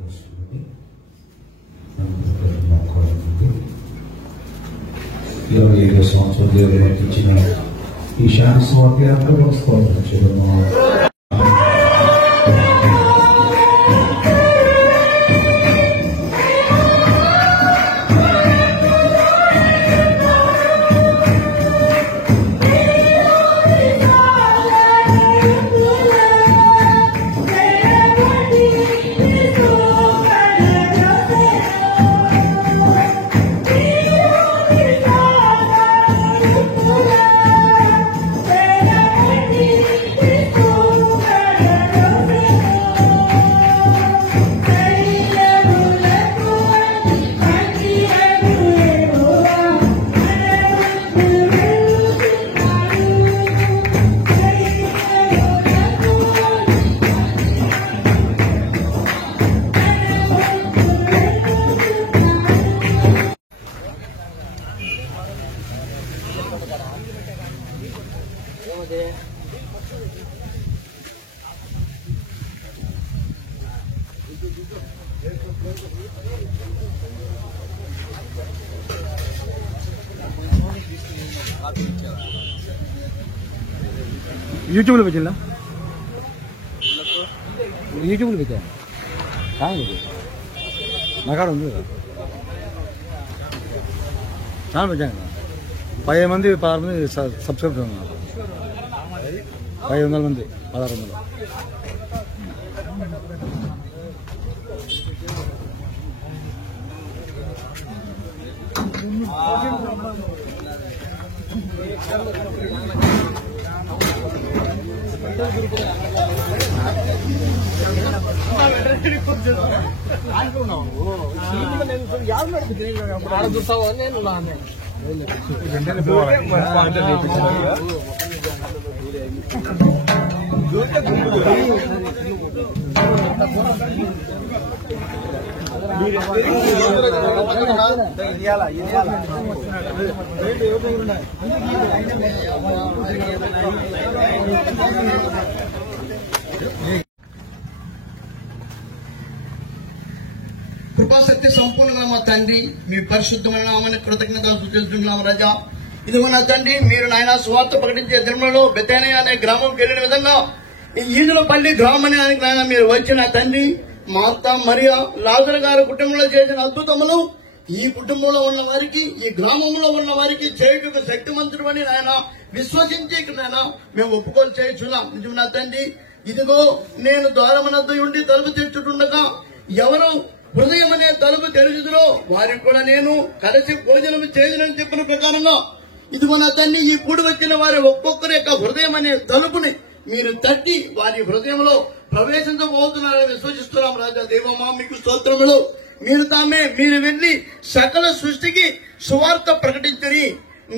వస్తుంది. మాట్లాడుతుంది 25 సంవత్సరం దేవుడు ఇచ్చిన ఈ శాంతి స్వార్థ వస్తుంది. यूट्यूब पे चलना यूट्यूब पे क्या कहाँ नाकाड़ చాలా పెట్టాను 10 మంది 16 మంది సబ్స్క్రైబ్ ఉన్నారు. 500 మంది 1600. కృపాశక్తి సంపూర్ణంగా మా తండ్రి మీ పరిశుద్ధమైన నామానికి కృతజ్ఞతలు తెలుస్తున్నాం రాజా. ఇదిగో నా తండ్రి మీరు నాయన సువార్త ప్రకటించే దినంలో బెతానియా అనే గ్రామంకి వెళ్లిన విధంగా ఈ ఈదులపల్లి గ్రామానికి నాయన మీరు వచ్చిన తండ్రి మార్తా మరియా లాజరు గారి కుటుంబంలో చేసిన అద్భుతములు ఈ కుటుంబంలో ఉన్న వారికి ఈ గ్రామంలో ఉన్న వారికి చేయుటకు శక్తిమంతుడు అని నాయన విశ్వసించి నాయన మేము ఒప్పుకొని చేయుచున్నాం. నిజం నా తండ్రి ఇదిగో నేను ద్వారమునద్ద ఉండి తలుపు తెచ్చుతుండగా ఎవరు హృదయం అనే తలుపు తెరుచుదురో వారికి కూడా నేను కలిసి భోజనం చేయదని చెప్పిన ప్రకారంగా ఇదిగో నా తండ్రి ఈ కూడి వచ్చిన వారి ఒక్కొక్కరి యొక్క హృదయం అనే తలుపుని మీరు తట్టి వారి హృదయంలో ప్రవేశించబోతున్నారని విశ్వసిస్తున్నాం రాజా. దేవమా మీకు స్తోత్రములు. మీరు వెళ్లి సకల సృష్టికి సువార్త ప్రకటించని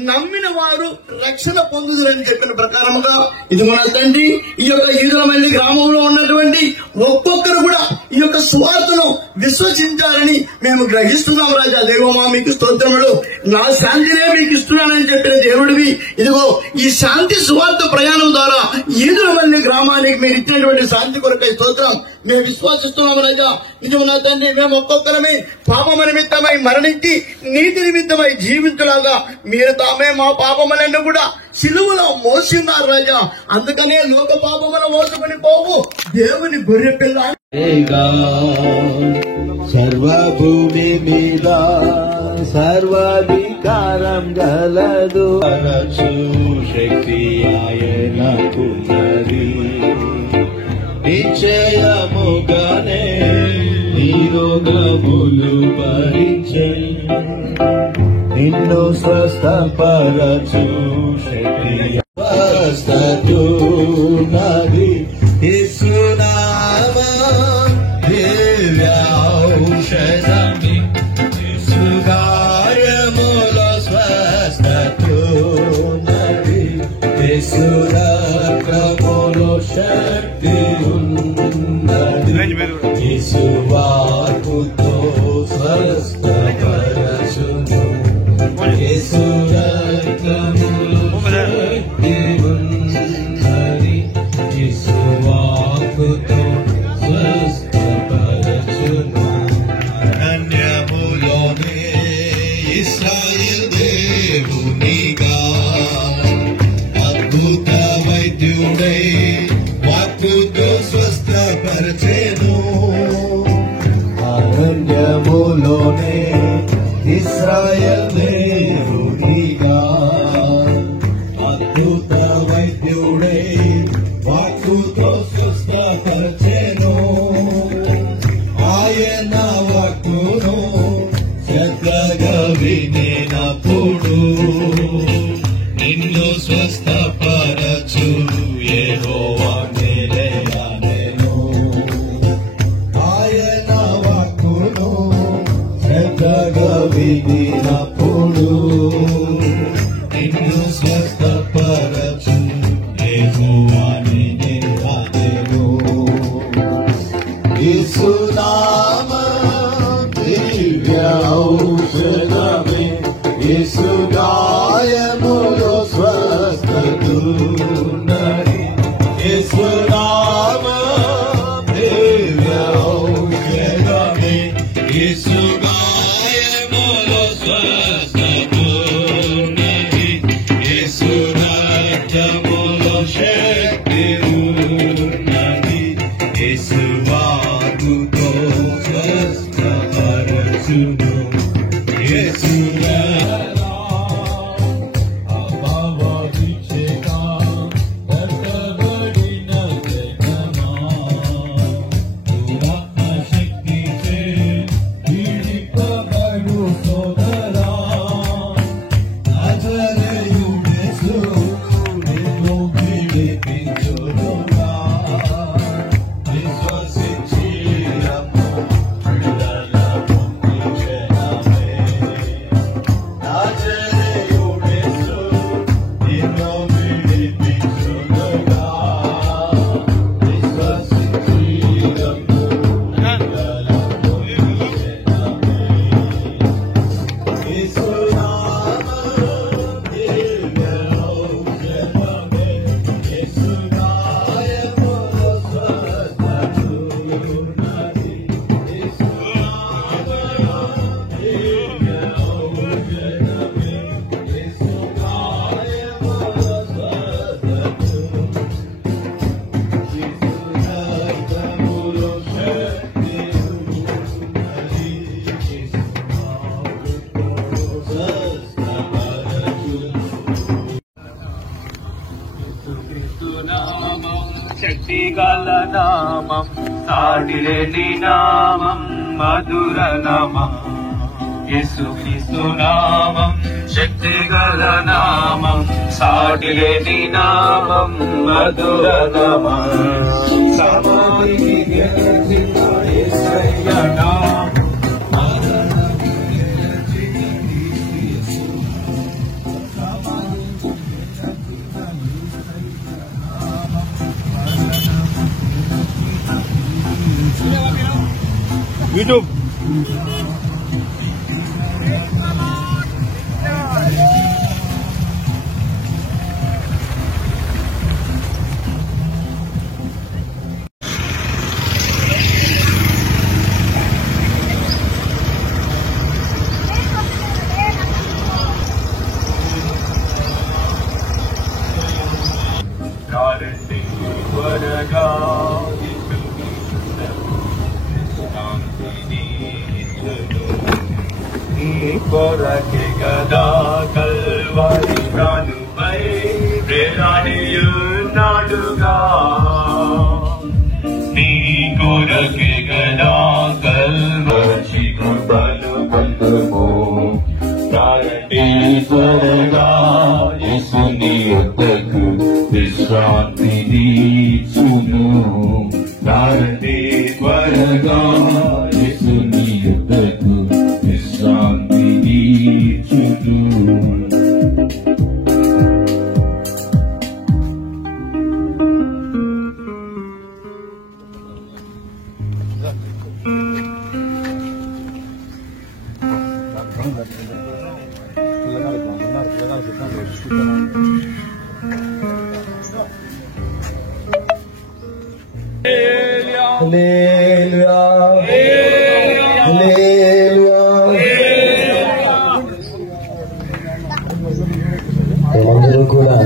నమ్మిన వారు రక్షణ పొందుదురని చెప్పిన ప్రకారముగా ఇది మన తండ్రి ఈ యొక్క ఈదులమల్లి గ్రామంలో ఉన్నటువంటి ఒక్కొక్కరు కూడా ఈ యొక్క సువార్తను విశ్వసించాలని మేము గ్రహిస్తున్నాం రాజా. దేవమా మీకు స్తోత్రములు. నా శాంతినే మీకు ఇస్తున్నానని చెప్పిన దేవుడివి ఇదిగో ఈ శాంతి సువార్త ప్రయాణం ద్వారా ఈదులమల్లి గ్రామానికి మీరు ఇచ్చినటువంటి శాంతి కొరకై స్తోత్రం మేము విశ్వాసిస్తున్నాం రాజా. నిజం నా తండ్రి మేము ఒక్కొక్కరమే పాపమ నిమిత్తమై మరణించి నీతి నిమిత్తమై జీవించలాగా మీరు తామే మా పాపములను కూడా సిలువలో మోసిన్నారు రాజా. అందుకనే లోక పాపములను మోసుకొని పోవు దేవుని గొర్రె పిల్ల సర్వభూమి మీద సర్వాధికారం గలదు రచు శక్తి ఆయనకున్నది నిశ్చయముగానే నిరోగములు భరించే నిన్ను స్వస్థపరచు శక్తి స్వస్థతు నది యేసునామా దివ్యౌషధమి యేసుగాయములో స్వస్థతు నది యేసురక్తములో శక్తి ఉన్నది యేసు వాక్కుతో స్వస్థపరచును యేసు రక్తములో శక్తి ఉన్నది జగవిదినప్పుడు నిన్ను స్వస్థపరచు యెహోవాని నిందెను. యేసునామం దివ్య ఔషధమే, యేసు గాయములో స్వస్థతున్నది. యేసునామం దివ్య ఔషధమే, యేసు గాయములో స్వస్థతున్నది. యేసు రక్తములో శక్తి ఉన్నది. యేసు వాక్కుతో స్వస్థపరచును. యేసు శక్తి గల నామం, సాటిలేని నామం, మధుర నామం. యేసుక్రీస్తు నామం, శక్తి గల నామం, సాటిలేని నామం, మధుర నామం. సమాధికి గెలిచిన యేసయ్య నామం, యూట్యూబ్ కారండి త్వరగా నీ కొరకే గదా కల్వరి ప్రాణుపై ప్రేరణియున్నాడుగా. నీ కొరకే గదా కల్వరి కృపను పొందుము. కారండి త్వరగా యేసుని యొద్దకు విశ్రాంతినిచ్చును. కారండి త్వరగా యేసుని యొద్దకు విశ్రాంతినిచ్చును. హల్లెలూయా హల్లెలూయా. మేమందరూ కూడా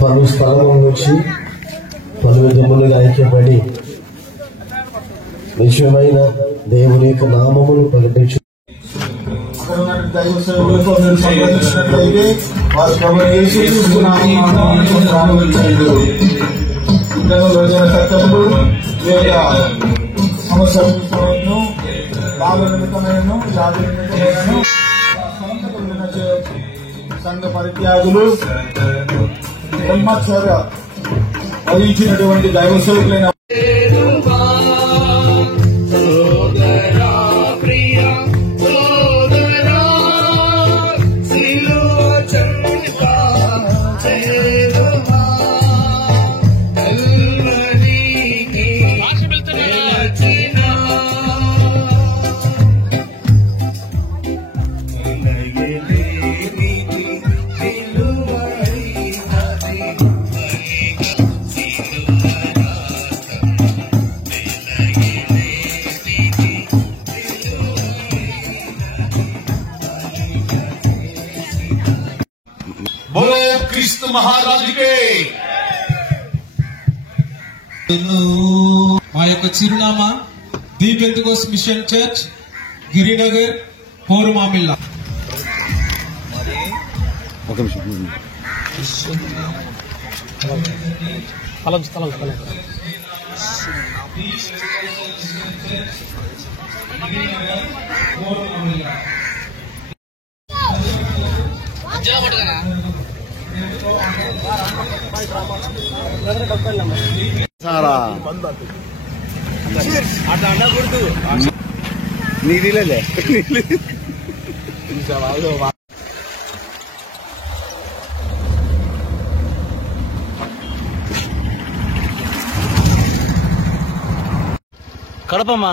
పలు స్థలం నుంచి పలు విధములుగా ఐక్యపడి నిజమైన దేవుని యొక్క నామమును ప్రకటించు. సంప్రదించినట్లయితే వారు ప్రభువైన యేసుక్రీస్తు నామమున ప్రారంభించండి. సత్యములు లేదా సమస్య నిమిత్తమైనను, లాభ నిమిత్తమైనను, జాతి నిమిత్తమైనను, సంఘ పరిత్యాగులు బ్రహ్మచర్య వహించినటువంటి దైవ సేవకులైన మహారాజుకే. మా యొక్క చిరునామా the పెంతెకోస్త్ machine church, Girinagar, Porumamilla. ఒక నిమిషం. సారా నీళ్ళే కడపమ్మా.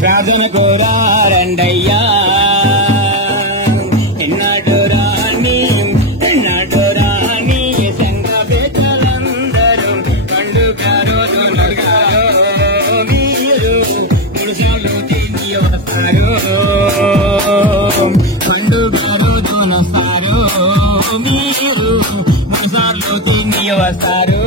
ప్రార్థన కోరారండయ్యా. ఎన్నాడు రాని సంఘ పేదలందరూ పండుగ రోజు మీరు ముడుసాలు తిని వస్తారు. పండుగ రోజు వస్తారు మీరు ముడుసార్లు తిని వస్తారు.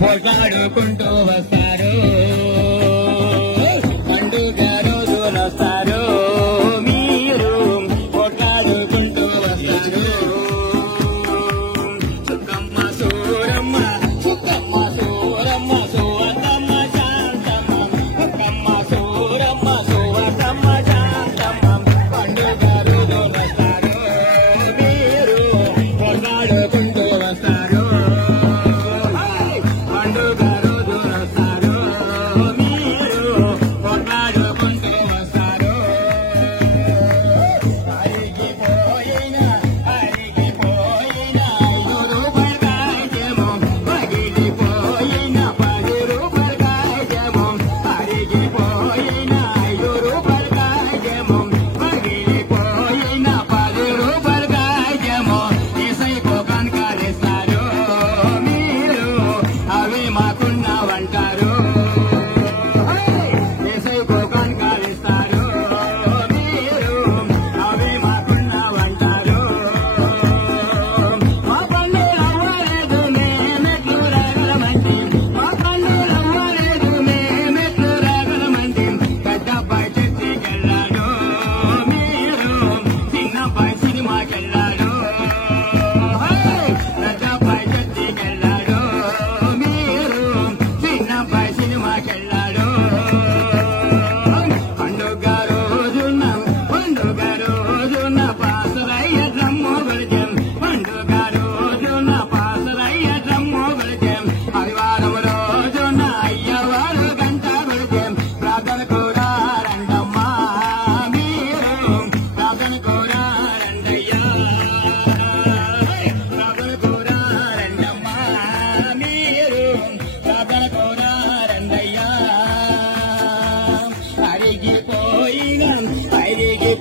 పోట్లాడుకుంటూ వస్తారు. పండుగ రోజున వస్తారు మీరు పోట్లాడుకుంటూ వస్తారు. సుఖమ్మ సూరమ్మ సుఖమ్మ సూరమ్మ సువతమ్మ శాంతమ్మ సుఖమ్మ సూరమ్మ సువతమ్మ శాంతమ్మ. పండుగ రోజున వస్తారు మీరు పోట్లాడుకుంటూ వస్తారు.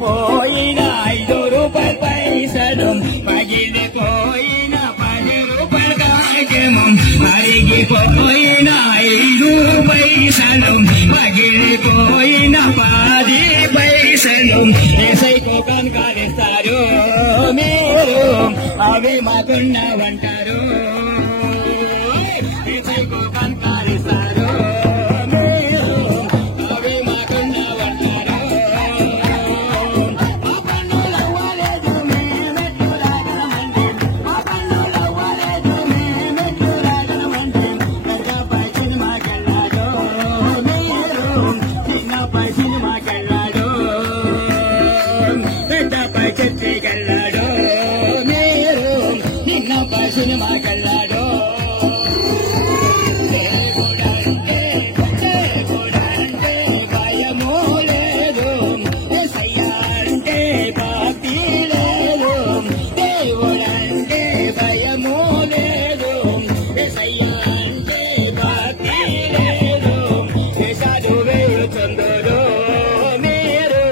పోయిన 5 రూపాయల పైసలు పగిలిపోయిన 10 రూపాయల కాగితం అరిగిపోయిన 5 పైసలు పగిలిపోయిన 10 పైసలు ఏసైకో కనకాలిస్తారు మీరు అవి మాకున్నవంటారు ఏసైకో కనకాలిస్తారు మీరు అవి మాకున్నవంటారు మా పన్నులు అవ్వలేదు మేమెట్లు రాగలమండి మా పన్నులు అవ్వలేదు మేమెట్లు రాగలమండి పెద్దపై సినిమాకెళ్ళాడు మీరు చిన్నపై సినిమాకెళ్ళాడు పెద్దపై చర్చికెళ్ళాడు మీరు చిన్నపై సినిమాకెళ్ళాడు భయము లేదు ఏసయ్యంటే భక్తి లేదు దేవుడంటే భయము లేదు ఏసయ్యంటే భక్తి లేదు దేశాలు వేయుచుందరు మీరు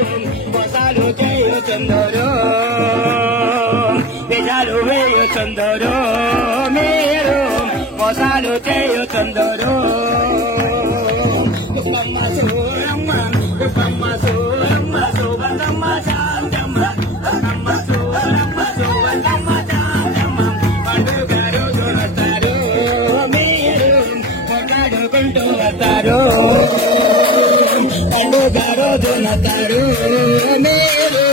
మోసాలు చేయుచుందరు దేశాలు వేయుచుందరు మీరు మోసాలు చేయుచుందరు దుబ్బమ్మ సూరమ్మ దుబ్బమ్మ సూరమ్మ సువల్లమ్మ శాంతమ్మ దుబ్బమ్మ సూరమ్మ సువల్లమ్మ శాంతమ్మ పండుగ రోజు వస్తారు మీరు కొట్లాడుకుంటూ వస్తారు పండుగ రోజు వస్తారు మీరు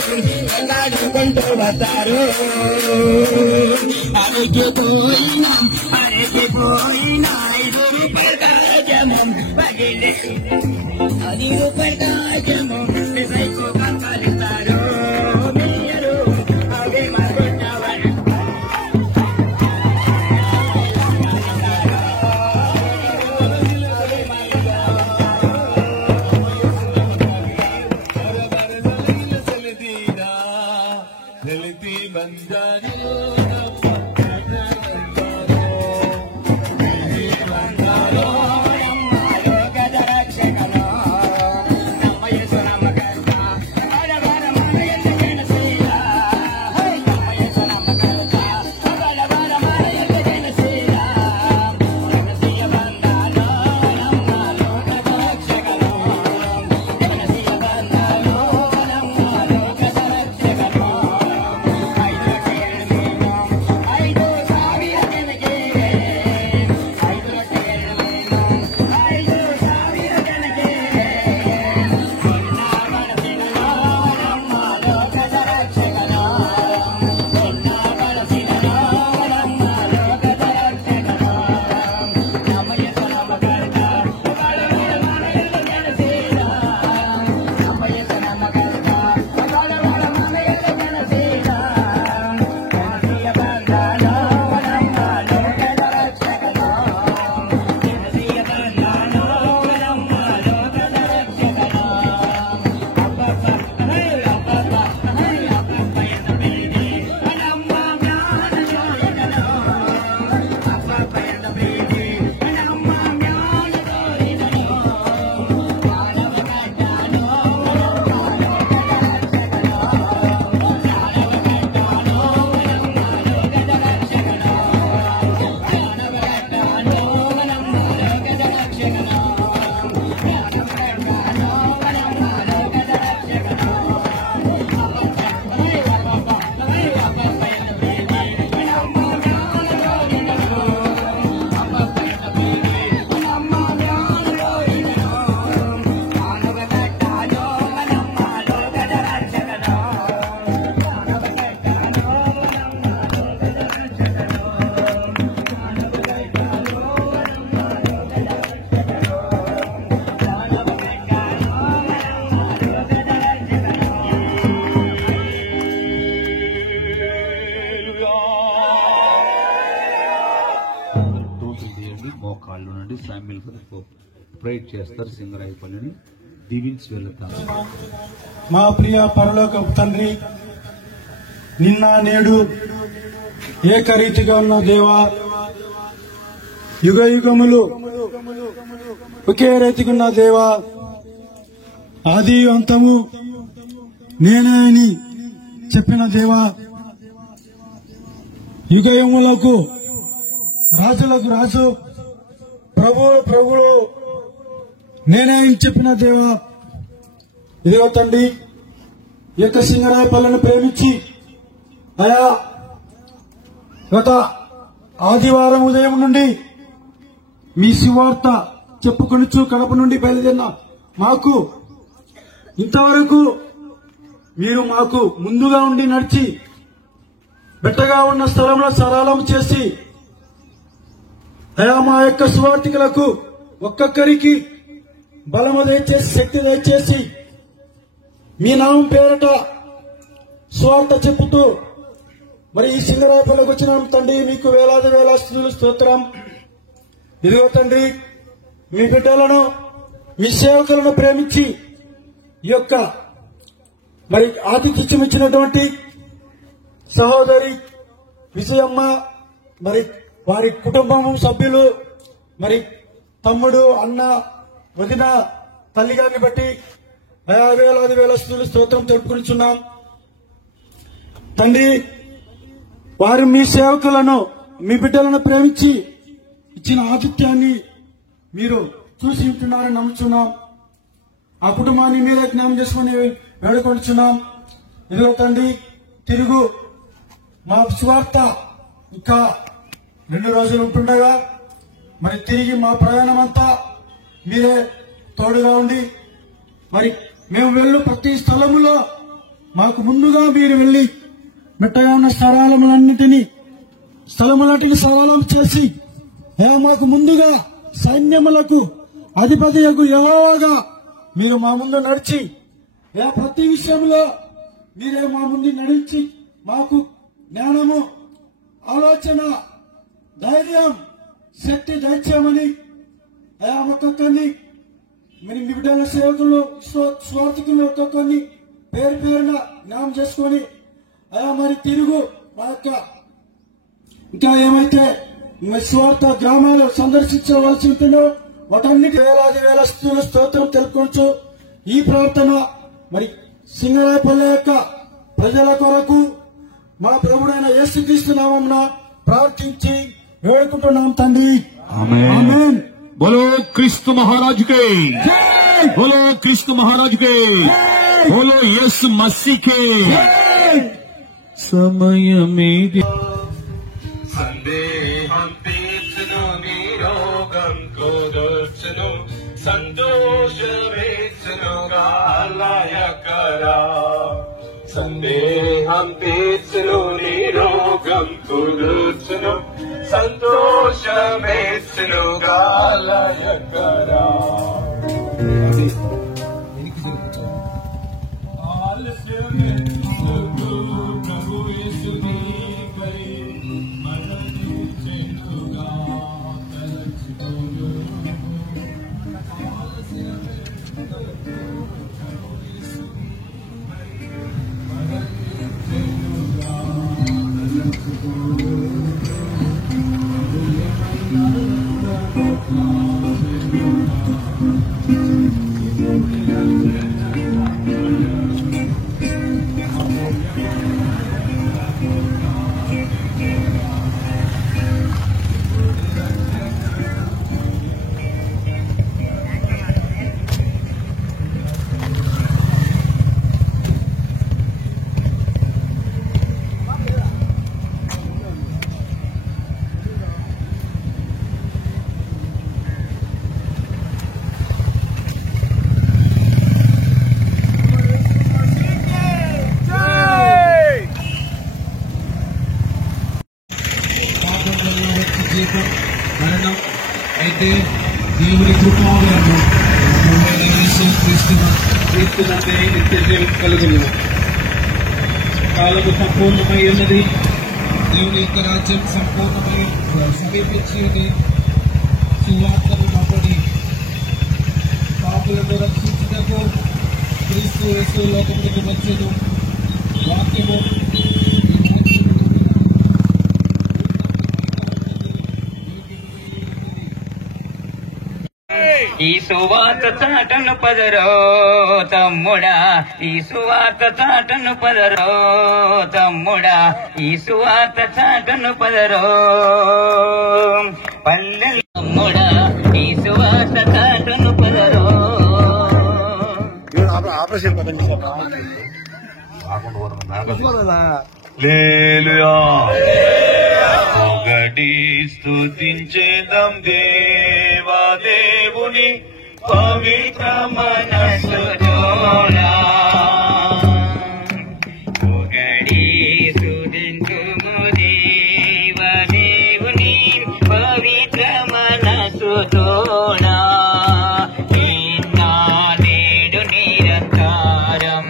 కొట్లాడుకుంటూ వస్తారు అరిగిపోయిన 5 రూపాయల జమం పగిలి 10 రూపాయల జమం సైకో కంకాలిస్తారు మీరు అవి మాకున్నవారు మోకాళ్ళు నుండి శామ్యుల్ ప్రేర్ చేస్తారు సింగరాయపల్లిని దీవించి వెళ్తారు. మా ప్రియ పరలోకపు తండ్రి, నిన్న నేడు ఏకరీతిగా ఉన్న దేవా, యుగ యుగములు ఒకే రీతిగా ఉన్న దేవా, ఆది అంతము నేనే అని చెప్పిన దేవా, యుగయములకు రాజులకు రాజు ప్రభువులు నేనే ఆయన చెప్పిన దేవా, ఇదిగో తండ్రి, ఈ యొక్క సింగరాయపల్లెను ప్రేమించి అయా గత ఆదివారం ఉదయం నుండి మీ సువార్త చెప్పుకొనిచు కడప నుండి బయలుదేరిన మాకు ఇంతవరకు మీరు మాకు ముందుగా ఉండి నడిచి బెట్టగా ఉన్న స్థలంలో సరళం చేసి అయా మా యొక్క సువార్థికులకు ఒక్కొక్కరికి బలము దయచేసి శక్తి దయచేసి మీ నామం పేరట సువార్త చెప్పుతూ మరి ఈ సింగరాయపల్లికి వచ్చినాం తండ్రి. మీకు వేలాది స్తుతులు స్తోత్రం. ఇదిగో తండ్రి, మీ బిడ్డలను మీ సేవకులను ప్రేమించి ఈ యొక్క మరి ఆతిథ్యం ఇచ్చినటువంటి సహోదరి విజయమ్మ, మరి వారి కుటుంబం సభ్యులు, మరి తమ్ముడు, అన్న, వదిన, తల్లిగారిని బట్టి వేలాది స్తుతులు స్తోత్రం తెలుపుకుంటున్నాం తండ్రి. వారు మీ సేవకులను మీ బిడ్డలను ప్రేమించి ఇచ్చిన ఆతిథ్యాన్ని మీరు చూసి ఉంటున్నారని నమ్ముచున్నాం. ఆ కుటుంబాన్ని మీరే జ్ఞాపకం చేసుకుని వేడుకొంటున్నాం. ఇదిగో తండ్రి, తిరుగు మా సువార్త ఇంకా 2 రోజులు ఉంటుండగా మరి తిరిగి మా ప్రయాణం అంతా మీరే తోడుగా ఉండి మరి మేము వెళ్ళు ప్రతి స్థలములో మాకు ముందుగా మీరు వెళ్లి మెట్టగా ఉన్న స్థలములన్నింటినీ సరళం చేసి మాకు ముందుగా సైన్యములకు అధిపతియగు యెహోవాగా మీరు మా ముందు నడిచి ప్రతి విషయంలో మీరే మా ముందు నడిచి మాకు జ్ఞానము, ఆలోచన, ధైర్యం, శక్తి దయచేయమని ఒక్కొక్కరిని మరి మీ బిడ్డల సేవకులు స్వార్థకులు ఒక్కొక్కరిని పేరు పేరున జ్ఞానం చేసుకొని మరి తిరుగు మా యొక్క ఇంకా ఏమైతే స్వార్థ గ్రామాలు సందర్శించవలసి ఉంటుందో వాటన్నిటి వేలాది స్తుతులు స్తోత్రం తెలుపుకోవచ్చు. ఈ ప్రార్థన మరి సింగరాయపల్లె యొక్క ప్రజల కొరకు మా ప్రభుడైన యేసుక్రీస్తు నామమున ప్రార్థించి వేడుకుంటున్నాం తండ్రి. ఆమేన్. बोलो क्रिस्त महाराज के, बोलो क्रिस्त महाराज के, बोलो यीशु मसीह के समय में సందేహం తీర్చును, నిరోగం కుదుర్చును, సంతోషమేచ్చునుగా అలయకరా. సందేహం తీర్చును, నిరోగం కుదుర్చును, సంతోషమేచ్చునుగా అలయకరా. ప్రభు యేసుని పరి మరణించెనుగా తలచుకొను. మరణం అయితే దేవుని కృపావరము క్రీస్తునందే నిత్య జీవం కలుగును. కాలము సంపూర్ణమై ఉన్నది, దేవుని యొక్క రాజ్యం సంపూర్ణమై సమీపించి ఉంది. సువార్తను నమ్మని పాపులను రక్షించుటకు క్రీస్తు యేసు లోకములకు వచ్చెను. వాక్యము ఈ సువార్త చాటను పదరో తమ్ముడా, ఈ సువార్త చాటను పదరో తమ్ముడా, ఈ సువార్త చాటను పదరో పల్లె తమ్ముడా, సువార్త చాటును పదరో. ఆపరేషన్ ఒకటి స్తుతించేదం దేవాదేవుని పవిత్ర మనస్సుతోనా. ఒకటి స్తుతించుము దేవాదేవుని పవిత్ర మనస్సుతోనా. నేడు నిరంతరం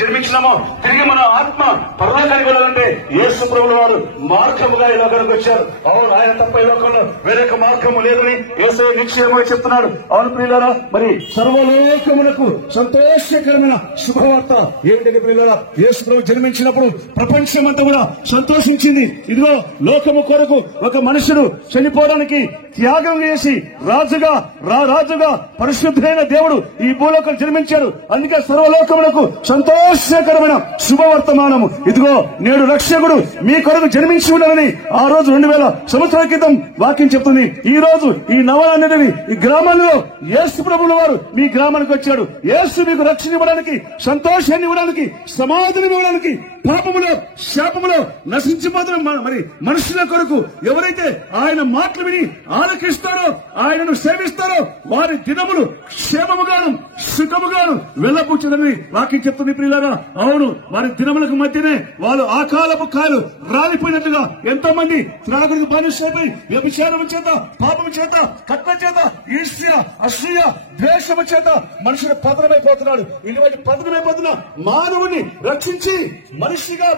జన్మించినామో తిరిగి మన ఆత్మ పరలోకానికి వెళ్ళాలంటే యేసు ప్రభువుల వారు మార్గముగా ఈ లోకానికి వచ్చారు. అవును, ఆయన తప్ప ఈ లోకంలో వేరొక మార్గము లేదని యేసు నిశ్చయముగా చెప్తున్నాడు. అవును ప్రియులారా, మరి సర్వలోకమునకు సంతోషకరమైన శుభవార్త ఏమిటి ప్రియులారా? యేసు ప్రభు జన్మించినప్పుడు ప్రపంచమంతా కూడా సంతోషించింది. ఇదిగో లోకము కొరకు ఒక మనుషుడు చనిపోవడానికి త్యాగం చేసి రాజుగా పరిశుద్ధమైన దేవుడు ఈ భూలోకం జన్మించాడు. అందుకే సర్వలోకమునకు సంతోషకరమైన శుభవర్తమానము. ఇదిగో నేడు రక్షకుడు మీ కొరకు జన్మించి ఉన్నారని ఆ రోజు 2000 సంవత్సరాల క్రితం వాక్యం చెప్తుంది. ఈ రోజు ఈ నవలనేది ఈ గ్రామంలో యేసు ప్రభువుల వారు మీ గ్రామానికి వచ్చాడు. యేసు మీకు రక్షణ ఇవ్వడానికి, సంతోషాన్ని ఇవ్వడానికి, సమాధానం ఇవ్వడానికి, పాపములో శాపములో నశించిపోతున్న మరి మనుషుల కొరకు ఎవరైతే ఆయన మాటలు విని ఆలకిస్తారో, ఆయనను సేవిస్తారో వారి దినములు క్షేమముగాను సుఖముగాను వెళ్ళబుచ్చదని వాక్యం చెప్తుంది ప్రియులారా. అవును, వారి దినములకు మధ్యనే వాళ్ళు ఆకాలపు కాయలు రాలిపోయినట్లుగా ఎంతో మంది త్రాగుడికి బానిసైపోయి వ్యభిచారము చేత, పాపము చేత, కట్ల చేత, ఈర్ష్య, అసూయ, ద్వేషము చేత మనుషులు పతనమైపోతున్నాడు. ఇటువంటి పతనమైపోతున్న మానవుని రక్షించి మనిషిగా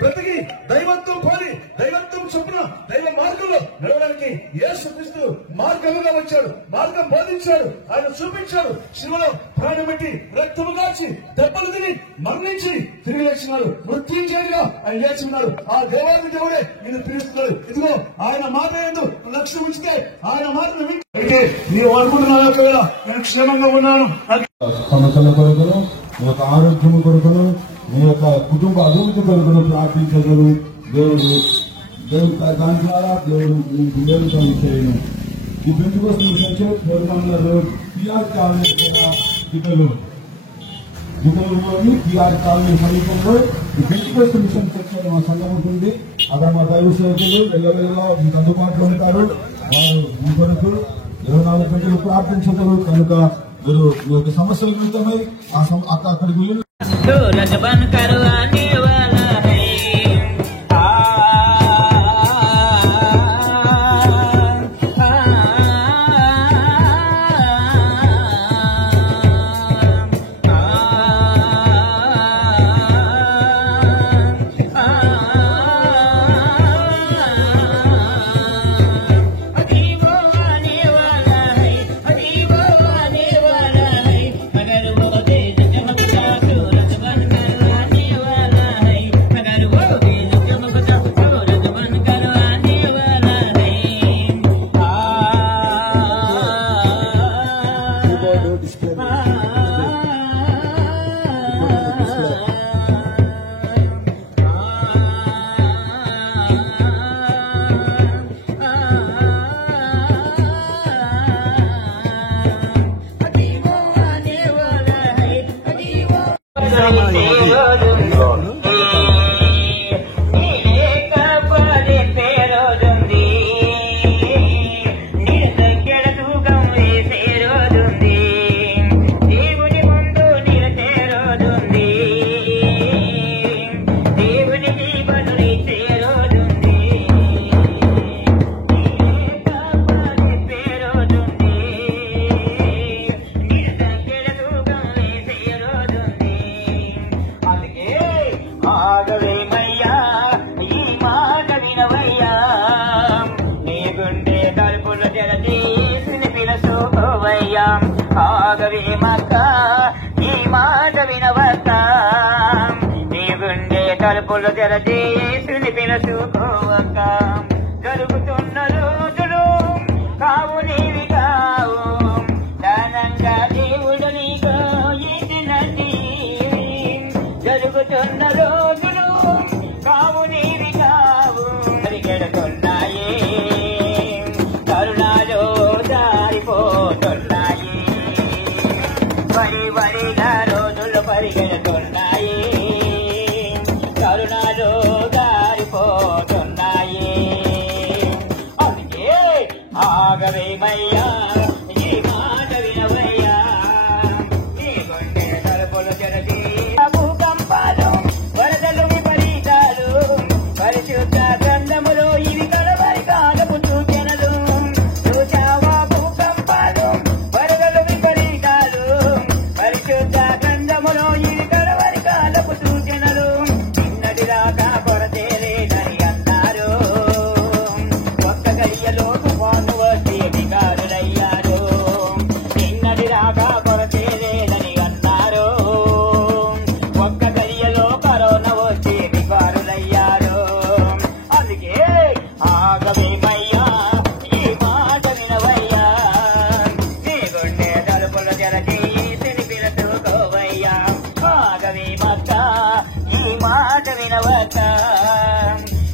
బ్రతికి దైవత్వం పోని దైవత్వం చొప్పున దైవ మార్గంలో నడవడానికి యేసు క్రీస్తు మార్గముగా వచ్చాడు. మార్గం బోధించాడు, ఆయన చూపించాడు. శివలో ప్రాణం పెట్టి రక్తము కాచి దెబ్బలు తిని మరణించి తిరిగి లేచినాడు. మృత్యుంజయుడిగా ఆయన లేచి ఉన్నాడు. ఆ దేవాది దేవుడే నేను పిలుస్తున్నాడు. ఇదిగో ఆయన మాట యందు లక్ష్యం ఉంచితే ఆయన మాటను అయితే నీవు అనుకుంటున్నావు ఒకవేళ నేను క్షేమంగా ఉన్నాను. సమస్యల కొరకును, మీ యొక్క ఆరోగ్యము కొరకును, మీ యొక్క కుటుంబ అభివృద్ధి కొరకును ప్రార్థించగలరు. దేవుడు దాని ద్వారా దేవుడు మేలు చేయను. ఈ పెంచుకోసం నిర్మాణ రోడ్ టీఆర్ కాలనీ గిద్దలూరులోని టీఆర్ కాలనీ సమీపంలో ఈ పెంచుకోసం మిషన్ చర్చ మా సంఘం ఉంటుంది. అక్కడ మా దైవ సేవకులు వెళ్ళవెళ్ళ మీకు అందుబాటులో ఉంటారు. వారు మీ కొరకు 24 గంటలు ప్రార్థించగలరు. కనుక మీరు మీ యొక్క సమస్యల నిమిత్తమై అక్కడికి వెళ్ళి తలుపులు తెరచేసుని పిలుచుకోవక జరుగుతున్న రోజులు కావు నీవి కావు దానంగా దేవుడు నీకు ఇచ్చినది. జరుగుతున్న రోజులు కావు నీవి కావు పరిగెడుతున్నాయి కరుణాలో పిలుచుకోవక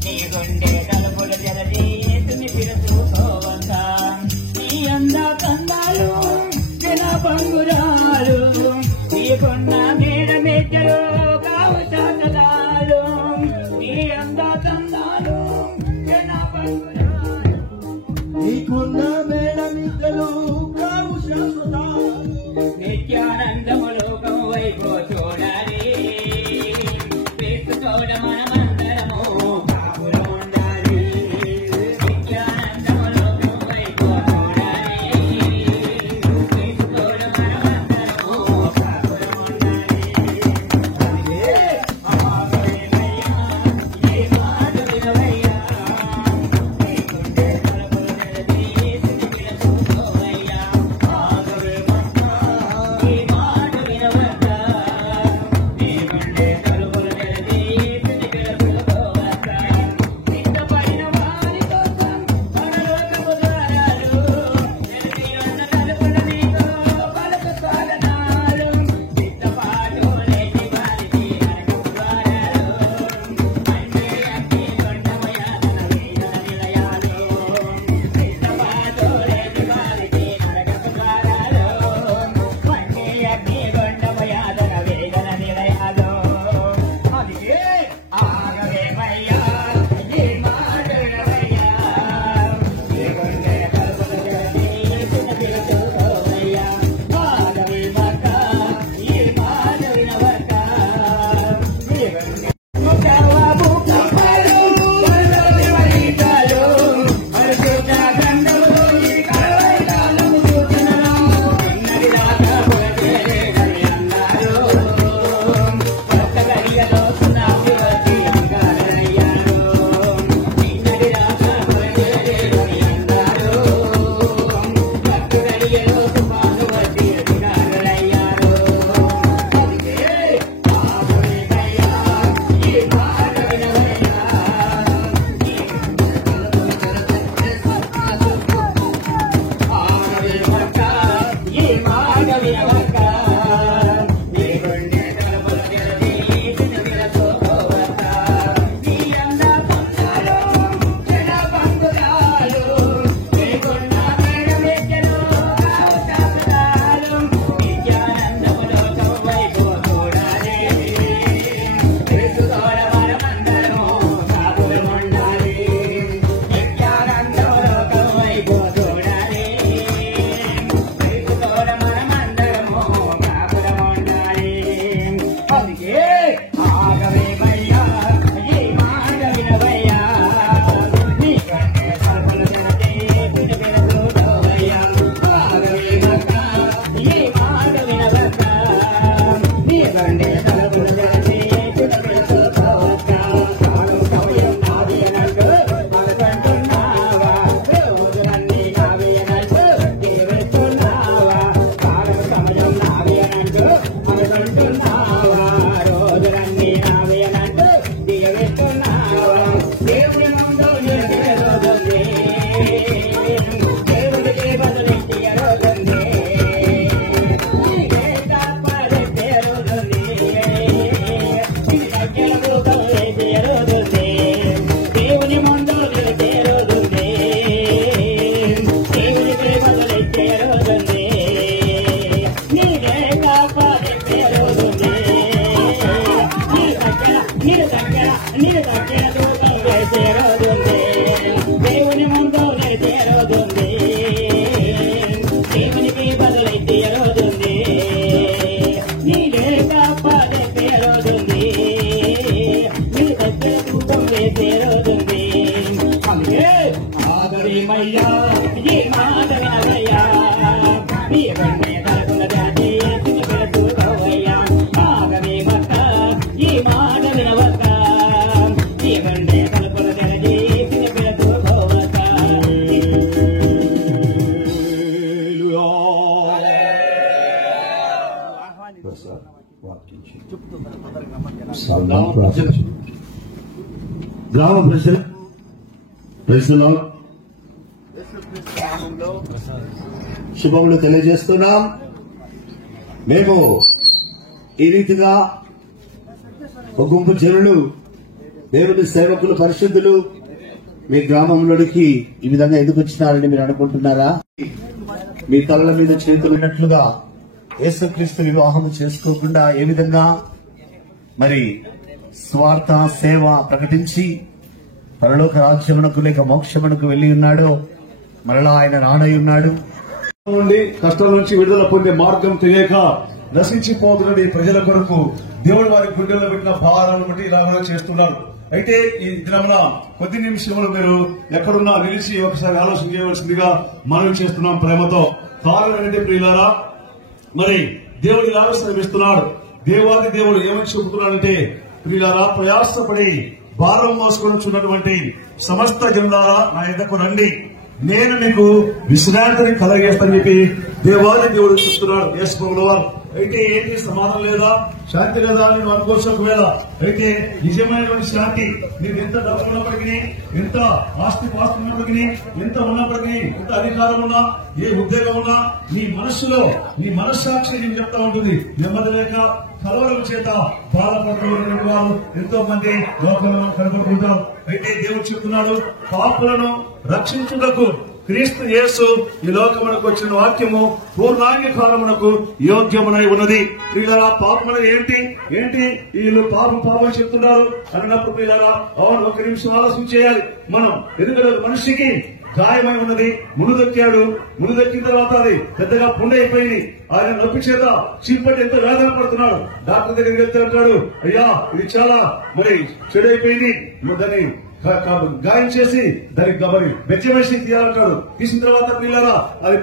నీ గుండె తలుపులు తెరచి యేసుని పిలుచుకోవక నీ కందాలు జన బంగురాలు నీకున్న మేడ మెచ్చలు కావు శాతలాలు నీ కందాలు జన బంగురాలు నీకున్న మేడ మిద్దలు కావు శాశ్వతాలు నిత్యానందము లోకం వైపు చూడాలి క్రీస్తుతోడ మనమందరము కాపురం ఉండాలి నిత్యానందము లోకం వైపు చూడాలి క్రీస్తుతోడ మనమందరము కాపురం ఉండాలి ఏ మాట వినవయ్యా నీ గుండె తలుపులు తెరచి యేసుని పిలుచుకోవయ్యా ఆగవే మక్కా ఈ మాట వినవద్ద నీ గుండె తలుపులు తెరచి యేసుని పిలుచుకోవద్ద సిద్ధపడిన వారి కోసం పరలోకపు ద్వారాలు తెరచి ఉన్న తలుపుల నీతో పలుకు సాధనాలు సిద్ధపాటు లేని వారికి నరకపు ద్వారాలు అన్నీ అగ్ని కొండమయాతన వేదన నిలయాలు సిద్ధపాటు లేని వారికి నరకపు ద్వారాలు అన్నీ అగ్ని కొండమయాతన వేదన నిలయాలు అందుకే ఆగవేమయ్యా ఈ మాట వినవయ్యా నీ గుండె తలుపులు తెరచి యేసుని పిలుచుకోవయ్యా ఆగవే మక్కా ఈ మాట వినవద్ద నీ గుండె ముఖవాబు కప్పాలు వరదలు వరితాలు అరుచుట గండలు ఈ కరవైతాలు చూచినను ఉన్నది దాకా పురచేరే కవి అన్నారు కొత్త గడియలో సునామీ వచ్చి అంగారయ్యారు ఉన్నది దాకా పురచేరే కవి అన్నారు కొత్త గడియలో తుఫాను వచ్చి అధికారులయ్యారు అందుకే ఆగవేమయ్యా ఈ మాట వినవయ్యా ఆగవే మక్కా ఈ మాట వినవక్క నీ గుండె తలుపులు తెరచి యేసుని పిలుచుకోవక్క నీ కందాలు జన బంగురాలు నీకున్న మేడ మెచ్చలు కావు శాసనాలు నిత్యానందము లోకం వైపు చూడాలి క్రీస్తుతోడ మనమందరము కాపురం ఉండాలి నిత్యానందము లోకం వైపు చూడాలి క్రీస్తుతోడ మనమందరము కాపురం ఉండాలి అందుకే ఆగవేమయ్యా ఈ మాట వినవయ్యా నీ గుండె తలుపులు తెరచి యేసుని పిలుచుకోవయ్యా ఆగవే మక్కా ఈ మాట వినవద్ద నీ గుండె తలుపులు తెరచి యేసుని పిలుచుకోవద్ద కాలం సమయం నాది అనంటూ అనుకుంటున్నావా రోజులన్నీ నావి అనంటూ జీవిస్తున్నావా కాలం సమయం నావి అనంటూ అనుకుంటున్నావా రోజులన్నీ నావి అనంటూ జీవిస్తున్నావా దేవుని ముందు నిలిచే రోజుంది దేవుడికి బదులిచ్చే రోజుంది నీకే కాపాడే రోజుంది నీ దగ్గరకు కలిసే రోజుంది దేవుని ముందు నిలిచే రోజుంది దేవుడికి బదులిచ్చే రోజుంది నీకే కాపాడే రోజుంది నీ దగ్గరకు కలిసే రోజుంది దేవుని ముందు నిలిచే రోజుంది దేవునికి బదులైతే రోజుంది నీకే కాపాడే రోజుంది నీ దగ్గరకు కలిసే రోజుంది అందుకే ఆగవేమయ్యా ఈ మాట వినవయ్యా నీ గుండె తలుపులు తెరచి యేసుని పిలుచుకోవయ్యా ఆగవే మక్కా ఈ మాట వినవక్క నీ గుండె తలుపులు తెరచి యేసుని పిలుచుకోవక్క గ్రామ ప్రజలు ప్రజలు శుభములు తెలియజేస్తున్నాం. మేము ఈ రీతిగా ఒక గుంపు జనులు దేవుని సేవకులు పరిశుద్ధులు మీ గ్రామంలోనికి ఈ విధంగా ఎందుకు వచ్చినారని మీరు అనుకుంటున్నారా? మీ తలల మీద చేతులు ఉన్నట్లుగా యేసుక్రీస్తు వివాహం చేసుకోకుండా ఏ విధంగా మరి స్వార్థ సేవ ప్రకటించి పరలోక రాజ్యమునకు లేక మోక్షమునకు వెళ్లి ఉన్నాడో మరలా ఆయన రానై ఉన్నాడు. కష్టాల నుంచి విడుదల పొందే మార్గం తెలియక నశించిపోతున్న ఈ ప్రజల కొరకు దేవుడు వారి గుండెల్లో పెట్టిన భావాలను బట్టి ఇలా కూడా చేస్తున్నారు. అయితే ఈ దినమున కొద్ది నిమిషంలో మీరు ఎక్కడున్నా నిలిచి ఒకసారి ఆలోచన చేయవలసిందిగా మనవి చేస్తున్నాం ప్రేమతో. కారణం ఏంటంటే ప్రియులారా, మరి దేవుడు ఇలా శ్రమిస్తున్నాడు. దేవాది దేవుడు ఏమని చెబుతున్నాడంటే, ప్రియులారా ప్రయాసపడి భారం మోసుకొనుచున్నటువంటి సమస్త జనులారా నా యొద్దకు రండి, నేను మీకు విశ్రాంతిని కలగేస్తానని చెప్పి దేవాది దేవుడు చెప్తున్నాడు. యేసు ప్రభువు వారు. అయితే ఏంటి సమాధానం లేదా, శాంతి లేదా అని నువ్వు అనుకోవచ్చు. ఒకవేళ అయితే నిజమైనటువంటి శాంతి నీకు ఎంత డబ్బు ఉన్నప్పటికీ, ఎంత ఆస్తి పాస్తి ఉన్నప్పటికీ, ఎంత ఉన్నప్పటికీ, ఎంత అధికారం ఉన్నా, ఏ ఉద్యోగం ఉన్నా, నీ మనస్సులో నీ మనస్సాక్షి నేను చెప్తా ఉంటుంది. నెమ్మది లేక కలవరం చేత బాధపడుతున్నటువంటి వారు ఎంతో మంది లోకంలో కనబడుతుంటారు. అయితే దేవుడు చెప్తున్నాడు, పాపులను రక్షించుటకు క్రీస్తు యేసు ఈ లోకమునకు వచ్చిన వాక్యము పూర్ణాంగీకారమునకు యోగ్యమునై ఉన్నది. ప్రియులారా పాపమున ఏంటి వీళ్ళు పాపం చెప్తున్నారు అన్నప్పుడు ప్రియులారా అవును, ఒక నిమిషం ఆలోచన చేయాలి మనం. ఎందుకంటే మనిషికి గాయమై ఉన్నది, మునుదక్కిన తర్వాత అది పెద్దగా పుండైపోయింది. ఆయన నొప్పి చేత చీపట్టి ఎంతో వేదన పడుతున్నాడు. డాక్టర్ దగ్గరికి వెళ్తే అంటాడు, అయ్యా ఇది చాలా మరి చెడైపోయింది, దాన్ని గాయం చేసి దానికి మరి బెచ్చ వేసి తీయాలంటాడు. తీసిన తర్వాత పిల్లరా అది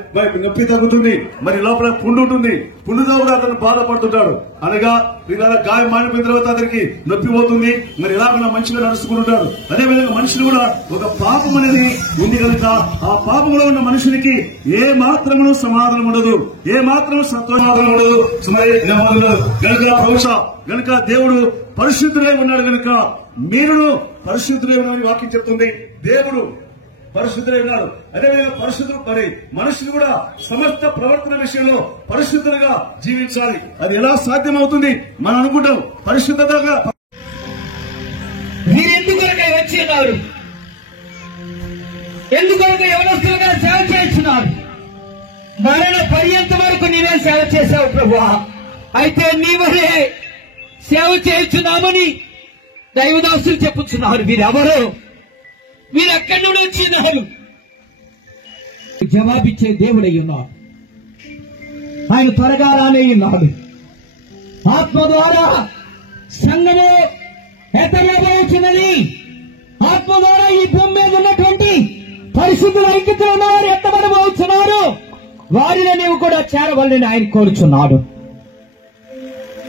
నొప్పి తగ్గుతుంది, మరి లోపల పుండు ఉంటుంది. పుండుగా కూడా అతను బాధపడుతుంటాడు. అనగా పిల్లల గాయం మానిపోయిన తర్వాత అతనికి నొప్పి పోతుంది. మరి ఎలాగైనా మంచిగా నడుచుకుంటుంటాడు. అదేవిధంగా మనుషులు కూడా ఒక పాపం అనేది ఉంది కనుక ఆ పాపంలో ఉన్న మనుషునికి ఏ మాత్రమును సమాధానం ఉండదు, ఏ మాత్రం సమాధానం ఉండదు. గనుక దేవుడు పరిశుద్ధులై ఉన్నాడు కనుక మీరును పరిశుద్ధులై ఉన్నారని వాక్యం చెప్తుంది. దేవుడు పరిశుద్ధులై ఉన్నారు. అదేవిధంగా పరిశుద్ధులు మరి మనుషులు కూడా సమస్త ప్రవర్తన విషయంలో పరిశుద్ధులుగా జీవించాలి. అది ఎలా సాధ్యమవుతుంది? మనం అనుకుంటాం పరిశుద్ధతగా. మీరు ఎందుకొరకై వచ్చినారు? ఎందుకొరకై యవనస్తులుగా సేవ చేస్తున్నారు? మరణ పర్యంత వరకు నీవే సేవ చేశావు ప్రభువా. అయితే నీవే సేవ చేస్తున్నామని దైవదాసులు చెప్పుచున్నారు. వీరెవరు? వీరెక్కడి నుండి వచ్చినారు? జవాబిచ్చే దేవుడై ఉన్నాడు. ఆయన త్వరగా రానే ఉన్నాడు. ఆత్మ ద్వారా సంఘము ఎత్తబోతున్నది. ఆత్మ ద్వారా ఈ భూమి మీద ఉన్నటువంటి పరిశుద్ధుల ఐక్యతలో ఉన్నవారు ఎత్తబడబోతున్నారు. వారిలో నీవు కూడా చేరవలని ఆయన కోరుచున్నాడు.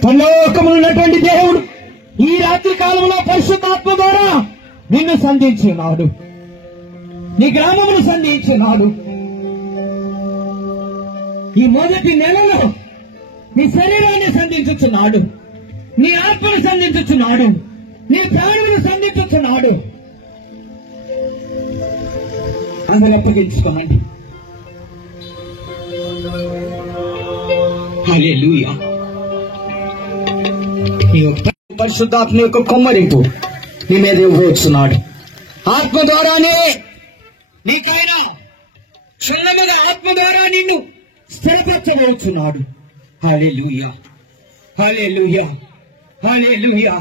పరలోకములో ఉన్నటువంటి దేవుడు ఈ రాత్రి కాలంలో పరిశుద్ధాత్మ ద్వారా నిన్ను సంధించినాడు, నీ గ్రామమును సంధించినాడు. ఈ మొదటి నెలలో నీ శరీరాన్ని సంధించుచున్నాడు, నీ ఆత్మను సంధించుచున్నాడు, నీ ప్రాణులను సంధించుచున్నాడు. అందరూ అప్పగించుకోమండి. హల్లెలూయా. పరిశుద్ధాత్మ యొక్క కొమ్మరింపు నీ మీద ఇవ్వచ్చున్నాడు. ఆత్మ ద్వారానే నీకైనా క్షణముగా ఆత్మ ద్వారా నిన్ను స్థిరపరచబోచున్నాడు. హల్లెలూయా, హల్లెలూయా, హల్లెలూయా.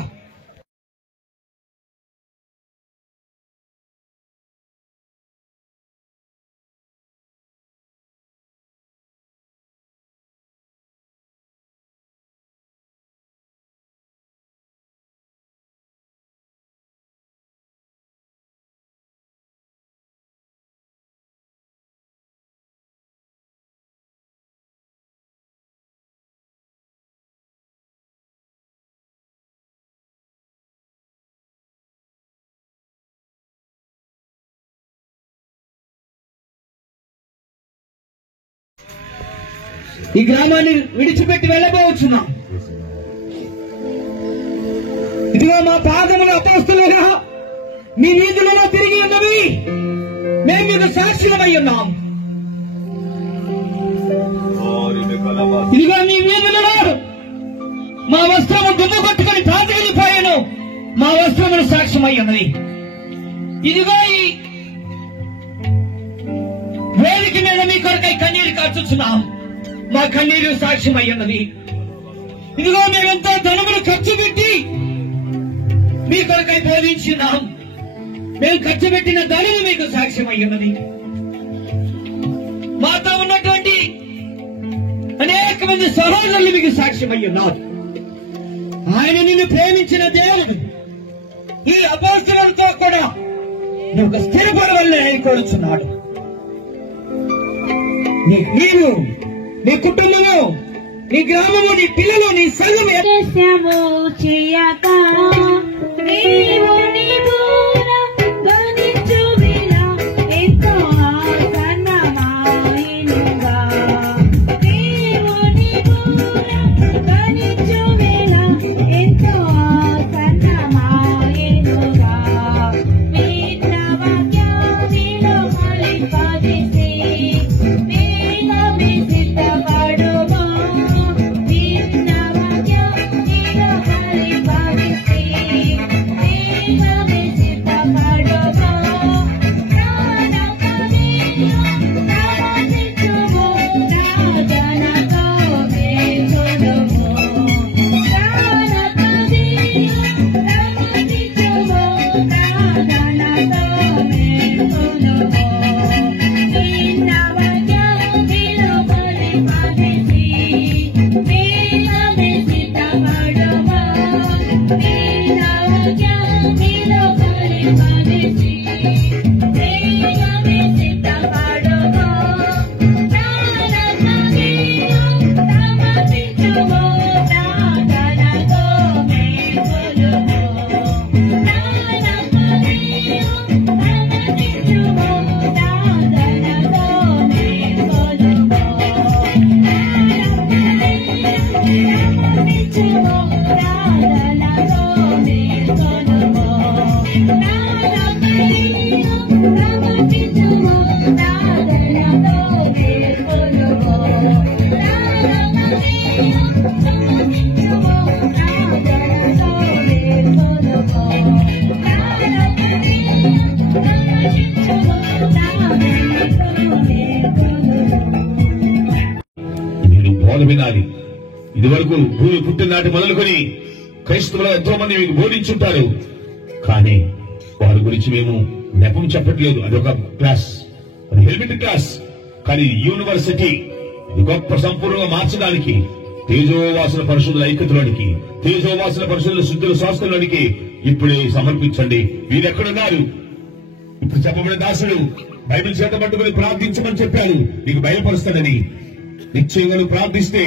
ఈ గ్రామాన్ని విడిచిపెట్టి వెళ్ళబోచున్నాం. ఇదిగో మా పాదములు అపోస్తలుగా మీ వీధులలో తిరిగి ఉన్నవి. మేము మీకు సాక్షులమై ఉన్నాం. ఇదిగో మీ వీధులలో మా వస్త్రము దుమ్ము కొట్టుకుని తాతగిలిపోయాను, మా వస్త్రములు సాక్ష్యమై ఉన్నది. ఇదిగో ఈ వేదిక మీద మీ కొరకై కన్నీరు కార్చుచున్నాం. మా కన్నీరు సాక్ష్యమై ఉన్నది. ఇదిగో మేమెంతో ధనములు ఖర్చు పెట్టి మీ కొరకై బోధించున్నాం. మేము ఖర్చు పెట్టిన ధనము మీకు సాక్ష్యమై ఉన్నది. మాతో ఉన్నటువంటి అనేక మంది సహోదరులు మీకు సాక్ష్యమై ఉన్నారు. ఆయన నిన్ను ప్రేమించిన దేవుడు ఈ అపోస్తలులతో కూడా నువ్వు ఒక స్థిరపడవల్ని ఆయన కోరుచున్నాడు. నీవు, నీ కుటుంబము, నీ గ్రామము, నీ పిల్లలు, నీ సంఘము చేయక నీవు ధ్వనించు వేళ ఎంతో ఆసన్నమాయెనుగా. నీవు ధ్వనించు వేళ ఎంతో ఆసన్నమాయెనుగా. విన్న వాక్యానిలో ఫలింపజేసి మేమవి సిద్ధపడుము. విన్న వాక్యానిలో ఫలింపజేసి మేమవి సిద్ధపడుము. ప్రాణకవియు ప్రవచించుము, ప్రార్థనతో మేల్కొనుము. విన్న వాక్యానిలో ఫలింపజేసి మేమవి సిద్ధపడుము. విన్న వాక్యానిలో ఫలింపజేసి మేమవి సిద్ధపడుము. ప్రాణకవియు ప్రవచించుము, ప్రార్థనతో మేల్కొనుము. ప్రాణకవియు ప్రవచించుము, ప్రార్థనతో మేల్కొనుము. ప్రవచించుము, ప్రార్థనతో మేల్కొనుము. ప్రాణకవియు ప్రవచించుము, ప్రార్థనతో మేల్కొనుము. ప్రాణకవియు ప్రవచించుము, ప్రార్థనతో మేల్కొనుము. మీరు బోధ వినాలి. ఇదివరకు భూమి పుట్టినాటి మొదలుకొని క్రైస్తవులు ఎంతో మంది మీకు బోధించుంటారు. కానీ వారి గురించి మేము నెపం చెప్పట్లేదు. అదొక క్లాస్, అది హెల్మెట్ క్లాస్. కానీ యూనివర్సిటీ ఇది గొప్ప సంపూర్ణంగా మార్చడానికి, తేజోవాసుల పరిశుద్ధుల ఐక్యతలోనికి, తేజోవాసుల పరిశుద్ధుల శుద్ధుల స్వాస్థ్యంలోనికి ఇప్పుడే సమర్పించండి. వీరెక్కడున్నారు? ఇప్పుడు చెప్పబడిన దాసుడు బైబిల్ చేత పట్టుకుని ప్రార్థించమని చెప్పాడు. నీకు బయలుపరుస్తానని నిశ్చయంగా నువ్వు ప్రార్థిస్తే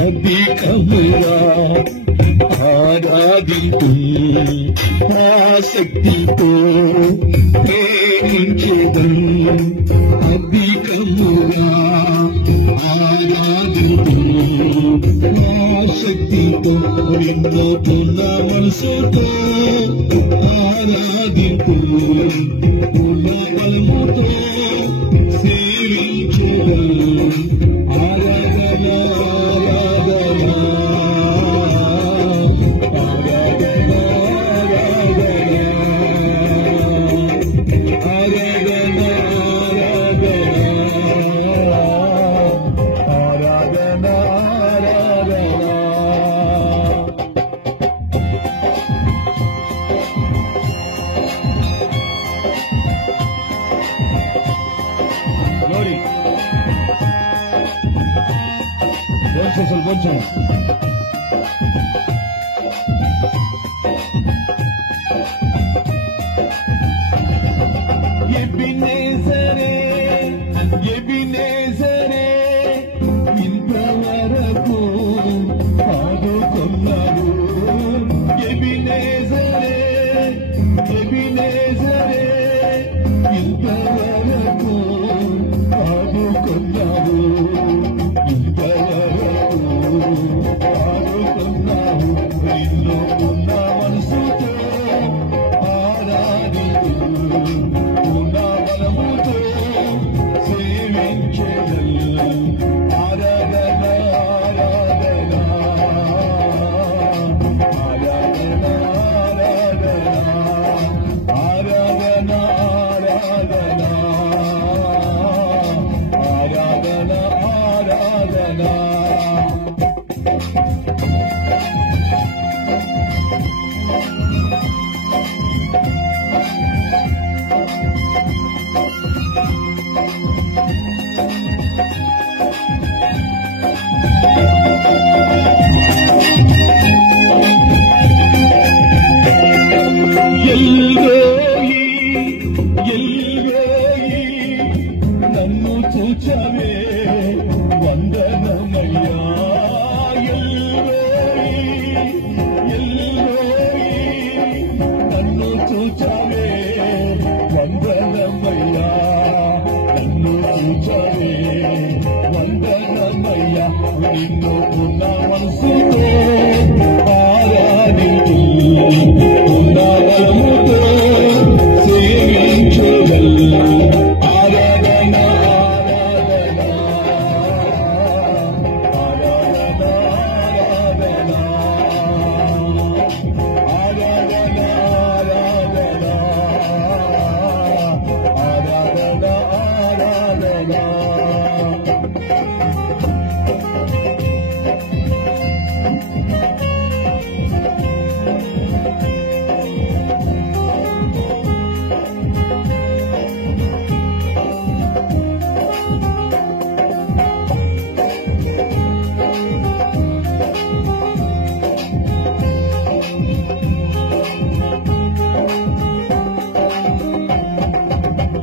అధికముగా ఆరాధింపు ఆసక్తితో ప్రేమించేదం. అధికముగా ఆరాధింపు ఆసక్తితో ఎన్నోతున్న మనసుతో ఆరాధింపు పూర్ణ బలముతో సేవించేదం. కొంచెం Ebenezer ఎబినేజరే ఇంతవరకు ఆదుకున్నావు. ఎబినేజరే ఎబినేజరే ఇంతవరకు ఆదుకున్నావు. ఇంతవరకు ఆదుకున్నావు. నిన్ను ఉన్న మనసుతో ఆరాధితూ ఉన్న బలముతో సేవించెదను. ఆరాధన ఆరాధన ఆరాధన ఆరాధన ఆరాధన ఆరాధన ఆరాధన ఆరాధన. ఎల్రోయి ఎల్రోయి నన్ను చూచవే వందనమయ్యా. ఎల్రోయి ఎల్రోయి నన్ను చూచవే వందనమయ్యా. నన్ను చూచవే వందనమయ్యా. నిన్ను ఉన్న మనసుతో ఆరాధితూ ఉన్న బలముతో సేవించెదను. ఆరాధన ఆరాధన ఆరాధన ఆరాధన ఆరాధన ఆరాధన ఆరాధన ఆరాధన.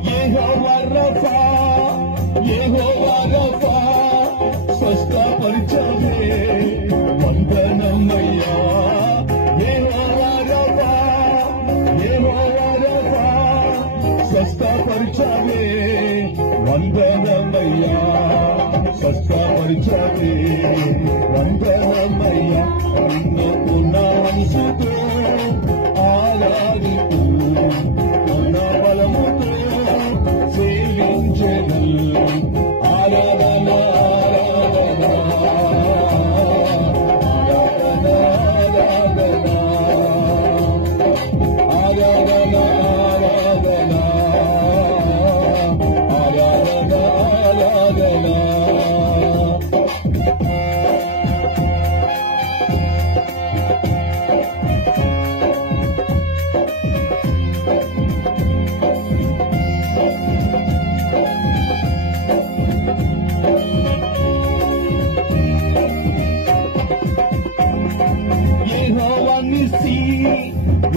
యెహోవా రఫా యెహోవా రఫా స్వస్థపరిచవే వందనమయ్యా. యెహోవా రఫా యెహోవా రఫా స్వస్థపరిచవే వందనమయ్యా. స్వస్థపరిచవే వందనమయ్యా. నిన్ను ఉన్న మనసుతో ఆరాధితూ ఉన్న బలముతో సేవించెదను. ఆరాధన ఆరాధన ఆరాధన ఆరాధన ఆరాధన ఆరాధన ఆరాధన ఆరాధన. యెహోవా నిసి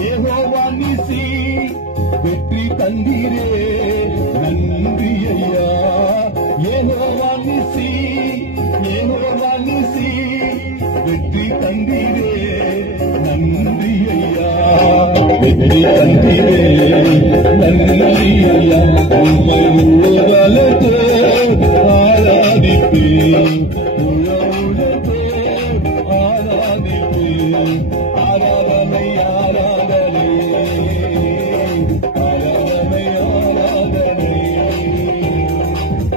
యెహోవా నిసి వెற்றி తందిరే నంది అయ్యా. యెహోవా నిసి యెహోవా నిసి వెற்றி తందిరే నంది అయ్యా. వెற்றி తందిరే నంది అయ్యా. ఉమ్మై ఉళ్ళలతో ఆరాధిపే ఉళ్ళలతో ఆరాధిపే. ఆరాధనై ఆరాధనై ఆరాధనై ఆరాధనై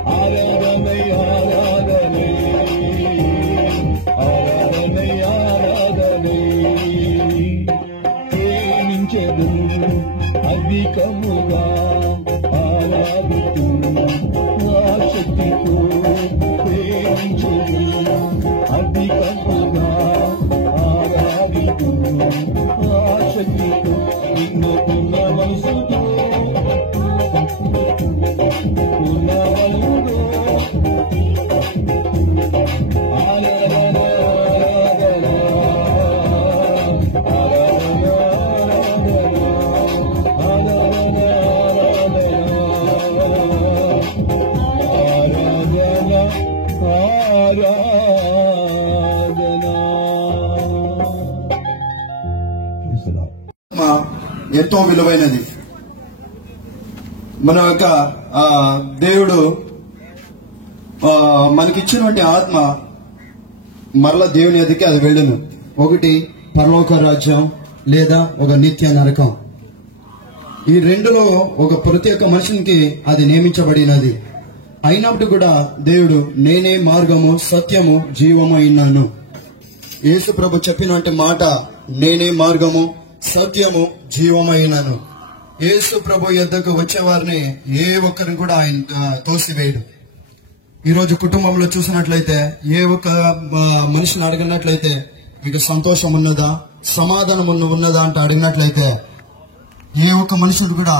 ఆరాధనై ఆరాధనై ఆరాధనై ఆరాధనై. ప్రేమించెదను అధికముగా ఆరాధితూ ఎంతో విలువైనది. మన యొక్క దేవుడు మనకిచ్చినటువంటి ఆత్మ మరలా దేవుని ఎదుగుకి అది వెళ్ళును. ఒకటి పరలోక రాజ్యం లేదా ఒక నిత్య నరకం. ఈ రెండులో ఒక ప్రతి ఒక్క మనిషికి అది నియమించబడినది. అయినప్పుడు కూడా దేవుడు నేనే మార్గము సత్యము జీవము అయినాను. యేసు ప్రభు చెప్పినట్టు మాట నేనే మార్గము సత్యము జీవమైనాను. యేసు ప్రభు యొద్దకు వచ్చేవారిని ఏ ఒక్కరిని కూడా ఆయన తోసివేయడు. ఈరోజు కుటుంబంలో చూసినట్లయితే ఏ ఒక్క మనిషిని అడిగినట్లయితే మీకు సంతోషం ఉన్నదా సమాధానం ఉన్నదా అంటే అడిగినట్లయితే ఏ ఒక్క మనుషుడు కూడా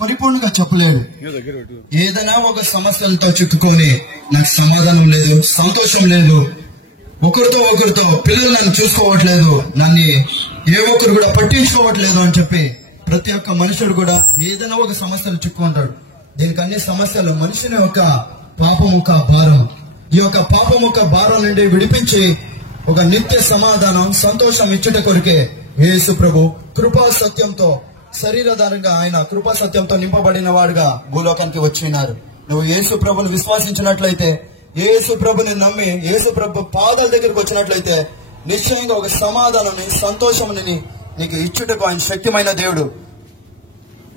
పరిపూర్ణంగా చెప్పలేడు. ఏదైనా ఒక సమస్యలతో చిక్కుకొని నాకు సమాధానం లేదు సంతోషం లేదు ఒకరితో పిల్లలు నన్ను చూసుకోవట్లేదు నన్ను ఏ ఒక్కరు కూడా పట్టించుకోవట్లేదు అని చెప్పి ప్రతి ఒక్క మనుషుడు కూడా ఏదైనా ఒక సమస్యలు చిక్కుకుంటాడు. దీనికి అన్ని సమస్యలు మనిషిని ఒక పాపముఖ భారం. ఈ యొక్క పాపముఖ భారం నుండి విడిపించి ఒక నిత్య సమాధానం సంతోషం ఇచ్చుట కొరికే యేసు ప్రభు కృపా సత్యంతో శరీరధారంగా ఆయన కృపా సత్యంతో నింపబడిన వాడుగా భూలోకానికి వచ్చినారు. నువ్వు యేసు ప్రభుని విశ్వాసించినట్లయితే యేసు ప్రభుని నమ్మి యేసు ప్రభు పాదాల దగ్గరికి వచ్చినట్లయితే నిశ్చయంగా ఒక సమాధానం సంతోషముని నీకు ఇచ్చుటకు ఆయన శక్తిమైన దేవుడు.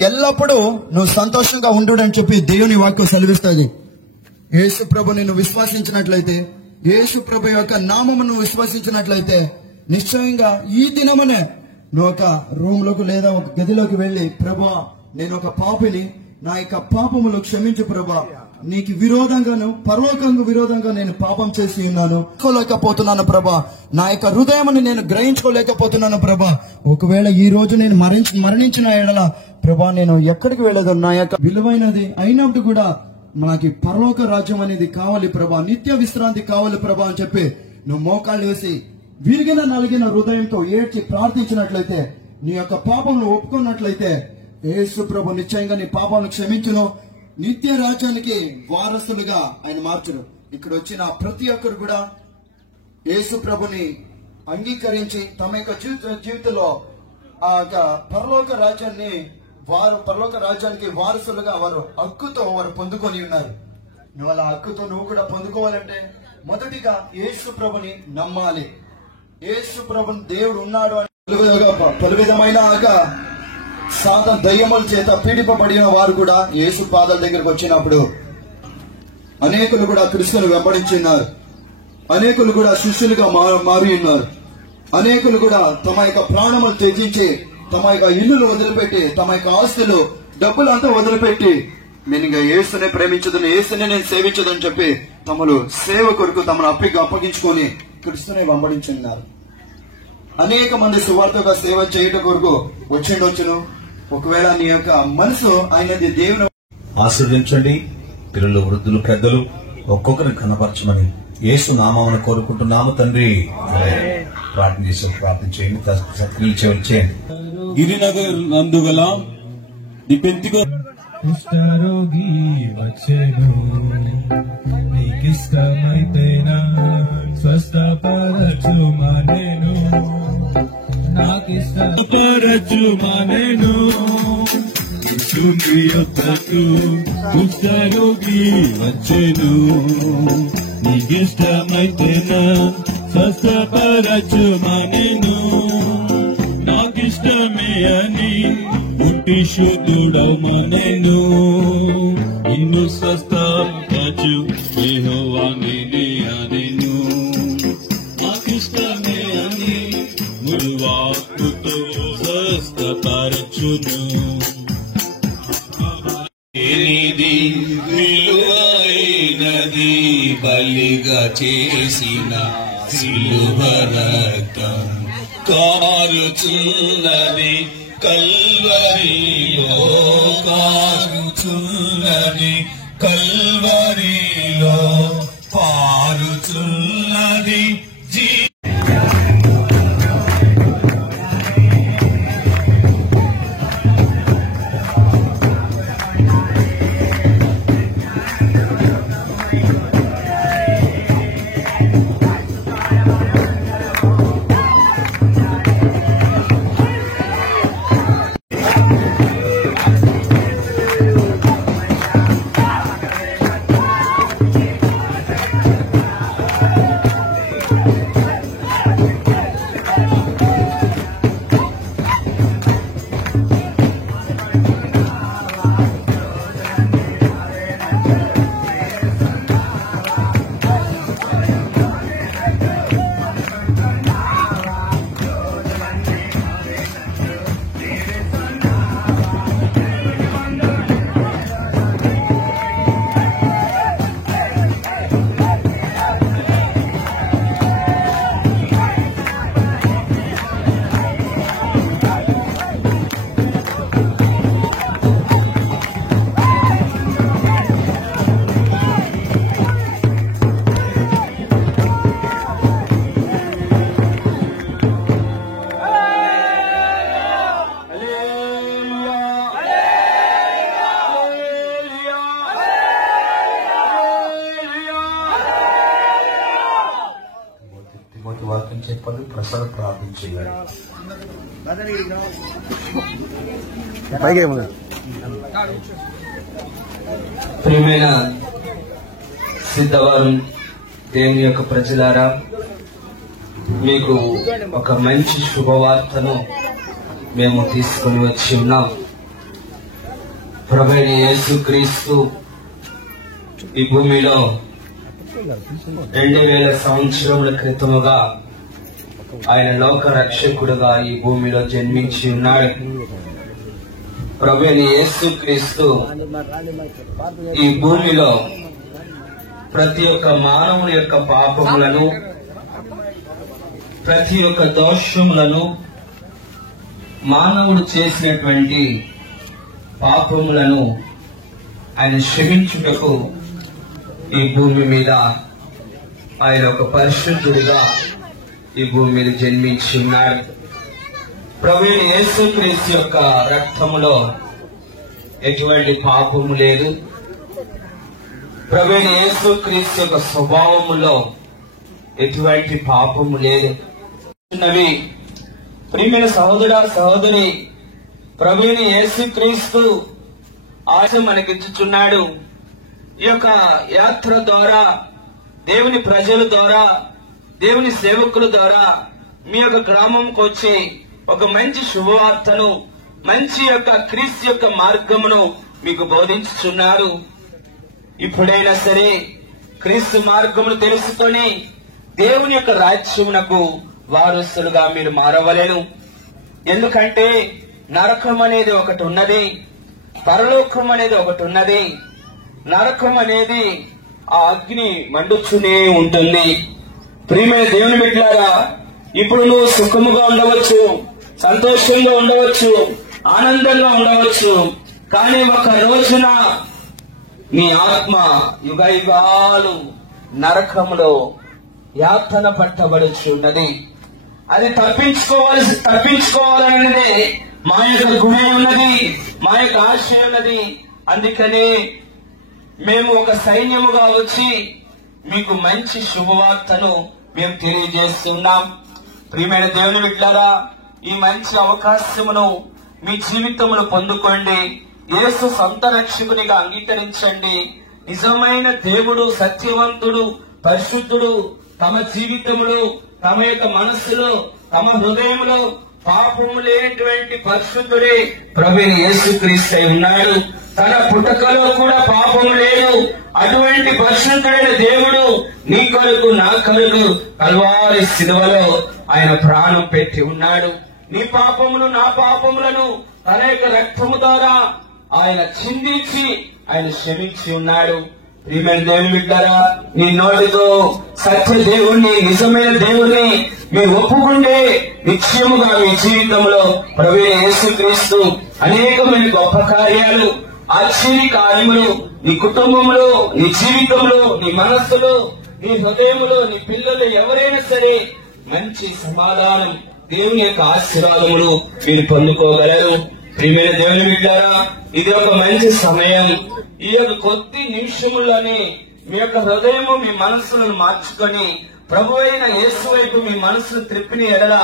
ఎల్లప్పుడూ నువ్వు సంతోషంగా ఉండు అని చెప్పి దేవుని వాక్యం సెలవిస్తుంది. యేసు ప్రభుని నువ్వు విశ్వాసించినట్లయితే యేసు ప్రభు యొక్క నామమును విశ్వసించినట్లయితే నిశ్చయంగా ఈ దినమనే నువ్వు ఒక రూమ్ లోకి లేదా ఒక గదిలోకి వెళ్లి ప్రభా నేను ఒక పాపిని నా యొక్క పాపములు క్షమించు ప్రభా నీకు విరోధంగాను పరలోకంగా విరోధంగా నేను పాపం చేసి ఉన్నాను లేకపోతున్నాను ప్రభా నా యొక్క హృదయముని నేను గ్రహించుకోలేకపోతున్నాను ప్రభా ఒకవేళ ఈ రోజు నేను మరణించిన ఎడల ప్రభా నేను ఎక్కడికి వెళ్ళదు నా యొక్క విలువైనది అయినప్పుడు కూడా మనకి పరలోక రాజ్యం అనేది కావాలి ప్రభా నిత్య విశ్రాంతి కావాలి ప్రభా అని చెప్పి నువ్వు మోకాళ్ళు వేసి విరిగిన నలిగిన హృదయంతో ఏడ్చి ప్రార్థించినట్లయితే నీ యొక్క పాపంను ఒప్పుకున్నట్లయితే యేసు ప్రభు నిశ్చయంగా నీ పాపాలను క్షమించును నిత్య రాజ్యానికి వారసులుగా ఆయన మార్చును. ఇక్కడ వచ్చిన ప్రతి ఒక్కరు కూడా యేసు ప్రభుని అంగీకరించి తమ యొక్క జీవితంలో ఆ యొక్క పరలోక రాజ్యానికి వారసులుగా వారు హక్కుతో వారు పొందుకొని ఉన్నారు. నువ్వు అలా హక్కుతో నువ్వు కూడా పొందుకోవాలంటే మొదటిగా యేసు ప్రభుని నమ్మాలి. యేసు ప్రభుని దేవుడు ఉన్నాడు అని పలు విధమైన సాతాను దయ్యముల చేత పీడిపబడిన వారు కూడా యేసు పాదాల దగ్గరకు వచ్చినప్పుడు అనేకులు కూడా క్రీస్తును వెంబడించున్నారు. అనేకులు కూడా శిష్యులుగా మారి ఉన్నారు. అనేకులు కూడా తమ యొక్క ప్రాణములు త్యజించి తమ యొక్క ఇల్లులు వదిలిపెట్టి తమ యొక్క ఆస్తులు డబ్బులంతా వదిలిపెట్టి నేను ఇంకా యేసునే ప్రేమించదని యేసునే నేను సేవించదని చెప్పి తమలు సేవ కొరకు తమను అప్పగించుకొని క్రీస్తునే వెంబడించున్నారు. అనేక మంది సువార్తగా సేవ చేయడం కొరకు వచ్చిండొచ్చును. ఒకవేళ నీ యొక్క మనసు ఆయనది దేవుని ఆశీర్వదించండి. పిల్లలు వృద్ధులు పెద్దలు ఒక్కొక్కరిని కనపరచమని యేసు నామమున కోరుకుంటున్నాము తండ్రి. ప్రార్థన చేసి ప్రార్థన చేయండి. సక్రియలు చేయండి. గిరినగర్ నందుగల కుష్ఠరోగి వచ్చెను నీకిష్టమైతేనా స్వస్థపరచుమనెను నాకిష్టపరచుమనెను యొద్దకు కుష్ఠరోగి వచ్చెను నీకిష్టమైతేనా స్వస్థపరచుమనెను నాకిష్టమే అని పుట్టి శుద్ధుడమనెను ఇన్ను స్వస్థపరచు యెహోవా నీవే అనెను నాకిష్టమే అని మురువాక్కుతో స్వస్థపరచును ఏనిది విలువైనది బలిగా చేసిన సిలువ రక్తం కారుచున్నది కల్వరిలో పారుచున్నది కల్వరిలో పారుచున్నది వాక్యం చెప్పాలి. ప్రసాద్ ప్రార్థన చేయాలి. ప్రియమైన సిద్ధవారం దేవుని యొక్క ప్రజలారా, మీకు ఒక మంచి శుభవార్తను మేము తీసుకుని వచ్చి ఉన్నాం. ప్రభువైన యేసుక్రీస్తు ఈ భూమిలో 2000 సంవత్సరముల క్రితముగా ఆయన లోక రక్షకుడుగా ఈ భూమిలో జన్మించి ఉన్నాడు. ప్రభువైన యేసుక్రీస్తు ఈ భూమిలో ప్రతి ఒక్క మానవుని యొక్క పాపములను, ప్రతి ఒక్క దోషములను, మానవుడు చేసినటువంటి పాపములను ఆయన క్షమించుటకు ఈ భూమి మీద ఆయన ఒక పరిశుద్ధుడిగా ఈ భూమి మీద జన్మించి ఉన్నాడు. ప్రభువైన యేసుక్రీస్తు యొక్క రక్తములో ఎటువంటి పాపము లేదు. ప్రభువైన యేసుక్రీస్తు యొక్క స్వభావములో ఎటువంటి పాపము లేదు. ప్రియమైన సహోదరా సహోదరి, ప్రభువైన యేసుక్రీస్తు ఆశ మనకిచ్చుచున్నాడు. ఈ యొక్క యాత్ర ద్వారా, దేవుని ప్రజల ద్వారా, దేవుని సేవకుల ద్వారా మీ యొక్క గ్రామంకి వచ్చి ఒక మంచి శుభవార్తను, మంచి యొక్క క్రీస్తు యొక్క మార్గమును మీకు బోధించుచున్నారు. ఇప్పుడైనా సరే క్రీస్తు మార్గమును తెలుసుకొని దేవుని యొక్క రాజ్యమునకు వారసులుగా మీరు మారవలెను. ఎందుకంటే నరకం అనేది ఒకటి ఉన్నది, పరలోకం అనేది ఒకటి ఉన్నది. నరకం అనేది ఆ అగ్ని మండుతూనే ఉంటుంది. ప్రియమైన దేవుని బిడ్డలారా, ఇప్పుడు నువ్వు సుఖముగా ఉండవచ్చు, సంతోషంగా ఉండవచ్చు, ఆనందంగా ఉండవచ్చు. కానీ ఒక రోజున నీ ఆత్మ యుగయుగాలు నరకములో యాతన పట్టబడుచున్నది. అది తప్పించుకోవాలనేదే మా యొక్క గుణం ఉన్నది, మా యొక్క ఆశ ఉన్నది. అందుకనే మేము ఒక సైన్యముగా వచ్చి మీకు మంచి శుభవార్తను మేము తెలియజేస్తున్నాం. ప్రియమైన దేవుని బిడ్డలారా, ఈ మంచి అవకాశమును మీ జీవితమును పొందుకోండి. యేసు సొంత రక్షకునిగా అంగీకరించండి. నిజమైన దేవుడు, సత్యవంతుడు, పరిశుద్ధుడు తమ జీవితంలో, తమ యొక్క మనస్సులో, తమ హృదయంలో పాపము లేనటువంటి పరిశుద్ధుడే ప్రభువైన యేసుక్రీస్తు ఉన్నాడు. తన పుట్టకలో కూడా పాపము లేదు. అటువంటి పరిశుద్ధుడైన దేవుడు నీ కొరకు, నా కొరకు కల్వారి శిలువలో ఆయన ప్రాణం పెట్టి ఉన్నాడు. నీ పాపములు, నా పాపములను తన యొక్క రక్తము ద్వారా ఆయన చిందించి ఆయన క్షమించి ఉన్నాడు. ప్రియమైన దేవుని బిడ్డలారా, నీ నోటితో సత్య దేవుణ్ణి, నిజమైన దేవుణ్ణి మీరు ఒప్పుకుంటే నిశ్చయముగా మీ జీవితంలో ప్రభువైన యేసుక్రీస్తు అనేకమైన గొప్ప కార్యాలు, ఆశ్చర్య కార్యములు నీ కుటుంబంలో, నీ జీవితంలో, నీ మనస్సులో, నీ హృదయంలో, నీ పిల్లలు ఎవరైనా సరే మంచి సమాధానం, దేవుని యొక్క ఆశీర్వాదములు మీరు పొందుకోగలరు. ప్రియమైన దేవుని బిడ్డలారా, ఇది ఒక మంచి సమయం. ఈ యొక్క కొద్ది నిమిషముల్లోనే మీ యొక్క హృదయము, మీ మనస్సులను మార్చుకొని ప్రభువైన యేసు వైపు మీ మనస్సును త్రిప్పిన ఎడల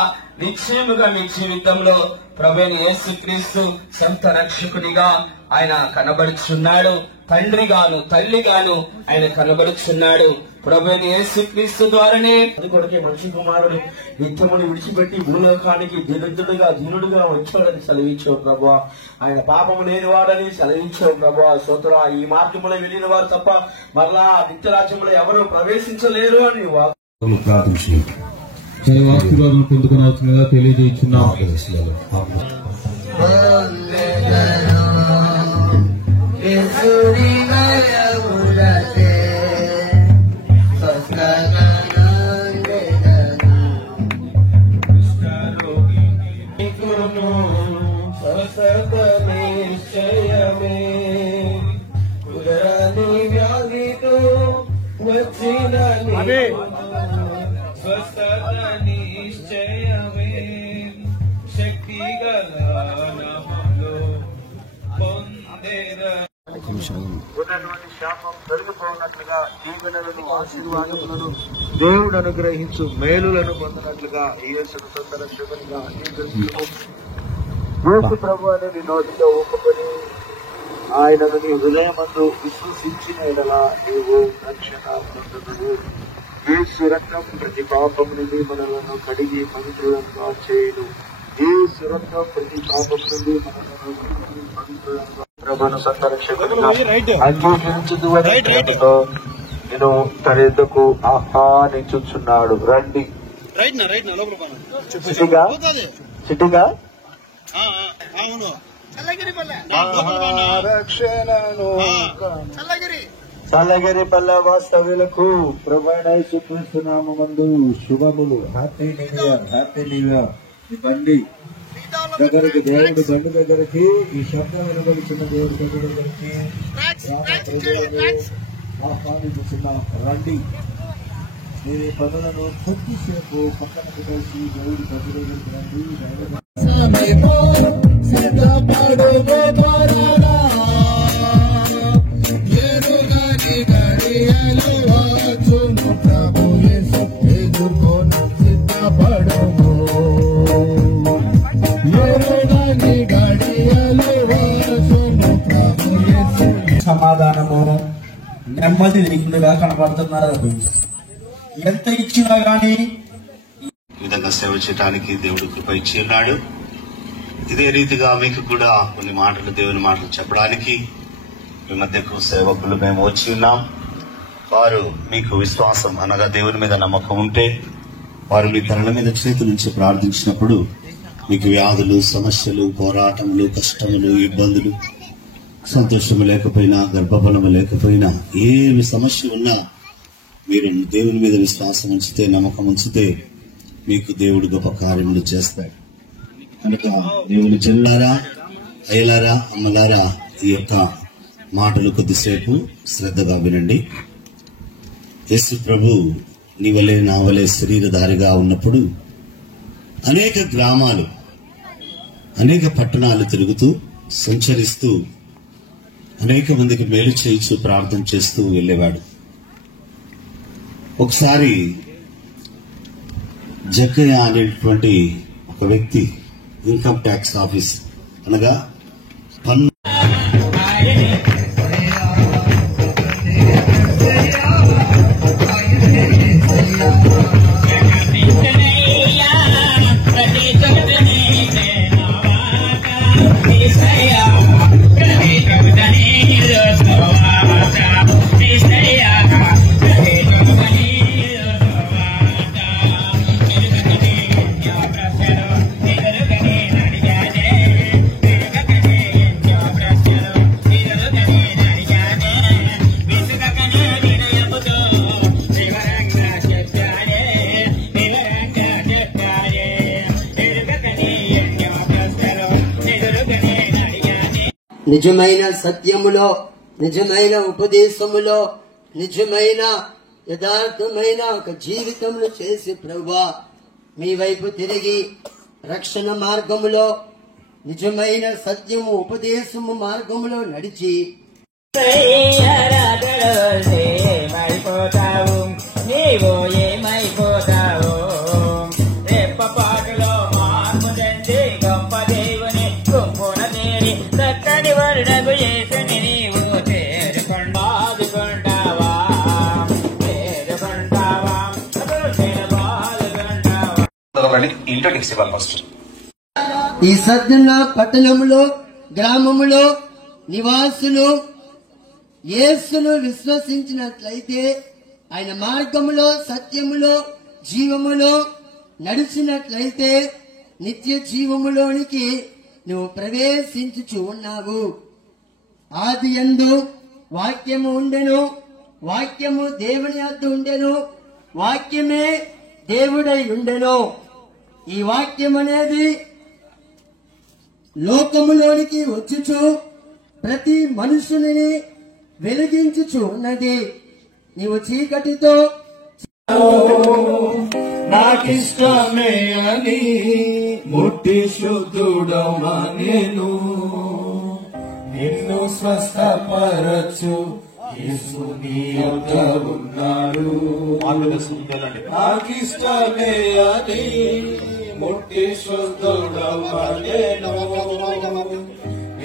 నిశ్చయముగా మీ జీవితంలో ప్రభువైన యేసుక్రీస్తు సొంత రక్షకుడిగా ఆయన కనబడుచున్నాడు. తండ్రిగాను, తల్లిగాను ఆయన కనబడుచున్నాడు. ప్రభువైన యేసుక్రీస్తు ద్వారానే కొరకే మనిషి కుమారుడు నిత్యమును విడిచిపెట్టి భూలోకానికి దీనుడుగా వచ్చాడని సెలవించావు ప్రభువా. ఆయన పాపము లేనివాడని సెలవించావు ప్రభువా. స్తోత్రం. ఈ మార్గంలో వెళ్ళిన వారు తప్ప మరలా నిత్యరాజ్యంలో ఎవరు ప్రవేశించలేరు అని ప్రార్థించింది. ఆశీర్వాదం పొందుకునవచ్చుగా తెలియజేస్తున్నాం. వ్యాధితో వచ్చిన స్వస్థత నిశ్చయమే, శక్తి గల నామములో పొందేద ఉన్నటువంటి శాపం తొలగిపోయినట్లుగా దీవెనలను, ఆశీర్వాదములను దేవుడు అనుగ్రహించు మేలులను పొందినట్లుగా యేసును సొంత రక్షకునిగా అంగీకరించుము. యేసు ప్రభు అనే నీ నోటితో ఒప్పుకొని ఆయనను నీ హృదయమందు విశ్వసించిన ఎడలా నీవు రక్షణ పొందుదువు. యేసు రక్తం ప్రతి పాపము నుండి మనలను కడిగి పవిత్రులంగా చేయును. యేసు రక్తం ప్రతి పాపము నుండి మనలను కడిగి పవిత్రులంగా ప్రభువును సొంత రక్షకునిగా అంగీకరించుదువతో నేను తన యొద్దకు ఆహ్వానించుచున్నాడు. రండి చిటిగా చిటిగా చల్లగిరి పల్ల వాస్తవ్యులకు ప్రభువైన యేసుక్రీస్తు నామమందు శుభములు. Happy new year, happy new year. ఈ బండి దగ్గరికి, దేవుడి బండి దగ్గరికి, ఈ శబ్దం వినబడుతున్న దేవుడి బండి దగ్గరికి ఆహ్వానించుతున్నా. రండి, మీరు ఈ పనులను కొద్దిసేపు పక్కనకు కలిసి దేవుడి బండి దగ్గరికి రండి. సమాధానము నెమ్మది లేకుండా కనబడుతున్నారు. ఎంత ఇచ్చినా గానీ ఈ విధంగా సేవ చేయడానికి దేవుడు కృప ఇచ్చి ఉన్నాడు. ఇదే రీతిగా మీకు కూడా కొన్ని మాటలు, దేవుని మాటలు చెప్పడానికి మీ మధ్యకు సేవకులు మేము వచ్చి ఉన్నాం. వారు మీకు విశ్వాసం అనగా దేవుని మీద నమ్మకం ఉంటే వారు మీ తరల మీద చేతుల నుంచి ప్రార్థించినప్పుడు మీకు వ్యాధులు, సమస్యలు, పోరాటములు, కష్టములు, ఇబ్బందులు, సంతోషము లేకపోయినా, గర్భఫలము లేకపోయినా, ఏమి సమస్య ఉన్నా మీరు దేవుని మీద విశ్వాసం ఉంచితే, నమ్మకం ఉంచితే మీకు దేవుడు గొప్ప కార్యములు చేస్తాడు. కనుక దేవుని చెల్లారా, అయ్యలారా, అమ్మలారా, ఈ యొక్క మాటలు కొద్దిసేపు శ్రద్ధగా వినండి. యేసు ప్రభు నీ వలె నా వలె శరీరధారిగా ఉన్నప్పుడు అనేక గ్రామాలు, అనేక పట్టణాలు తిరుగుతూ, సంచరిస్తూ అనేక మందికి మేలు చేయించు ప్రార్థన చేస్తూ వెళ్ళేవాడు. ఒకసారి జక్కయ్య అనేటువంటి ఒక వ్యక్తి ఇన్కమ్ ట్యాక్స్ ఆఫీస్ అనగా పన్ను నిజమైన సత్యములో, నిజమైన ఉపదేశములో, నిజమైన యథార్థమైన ఒక జీవితంలో చేసి ప్రభువా మీ వైపు తిరిగి రక్షణ మార్గములో, నిజమైన సత్యము ఉపదేశము మార్గములో నడిచి ఏమైపోతావు నీవు, ఏమైపోతావు రెప్పపాటులో మార్పు చెంది గొప్ప దేవుని గుంపున చేరి చక్కటి వరుడకు చేసిన నీవు చేరుకుంటావా చేరుకుంటావా ఈ సద్దున్న పట్టణములో, గ్రామములో నివాసులు యేసును విశ్వసించినట్లయితే, ఆయన మార్గములో, సత్యములో, జీవములో నడిచినట్లయితే నిత్య జీవములోనికి నువ్వు ప్రవేశించుచు ఉన్నావు. ఆది యందు వాక్యము ఉండెను, వాక్యము దేవుని యొద్ద ఉండెను, వాక్యమే దేవుడై ఉండెను. ఈ వాక్యం అనేది లోకములోనికి వచ్చుచు ప్రతి మనుషుని వెలిగించుచు ఉన్నది. నీవు చీకటితో నాకిష్టమే అని ముట్టి శుద్ధుడమా నేను నిన్ను స్వస్థపరచు యేసు నీ యొద్ద ఉన్నాడు. నాకిష్టమే అని ముట్టి స్వస్థుడవలెను.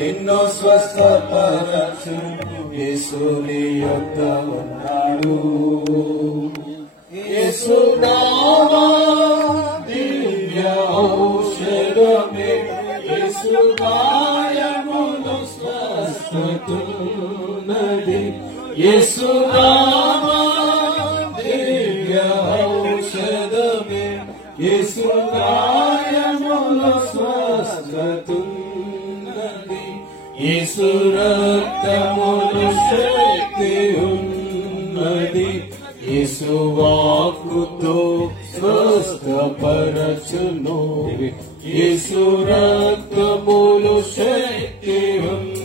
ఎన్నో స్వస్థపరచు యేసు నీ యొద్ద ఉన్నాడు. యేసు నామా దివ్య ఔషధమే, యేసు గాయములు స్వస్థతున్నది. యేసు నామా దివ్య ఔషధమే, యేసు గాయములు స్వస్థతున్నది. యేసు రక్తములు శక్తి ఉన్నది. యేసు వాక్కుతో స్వస్థపరచును. యేసు రక్తములు శక్తి ఉన్నది.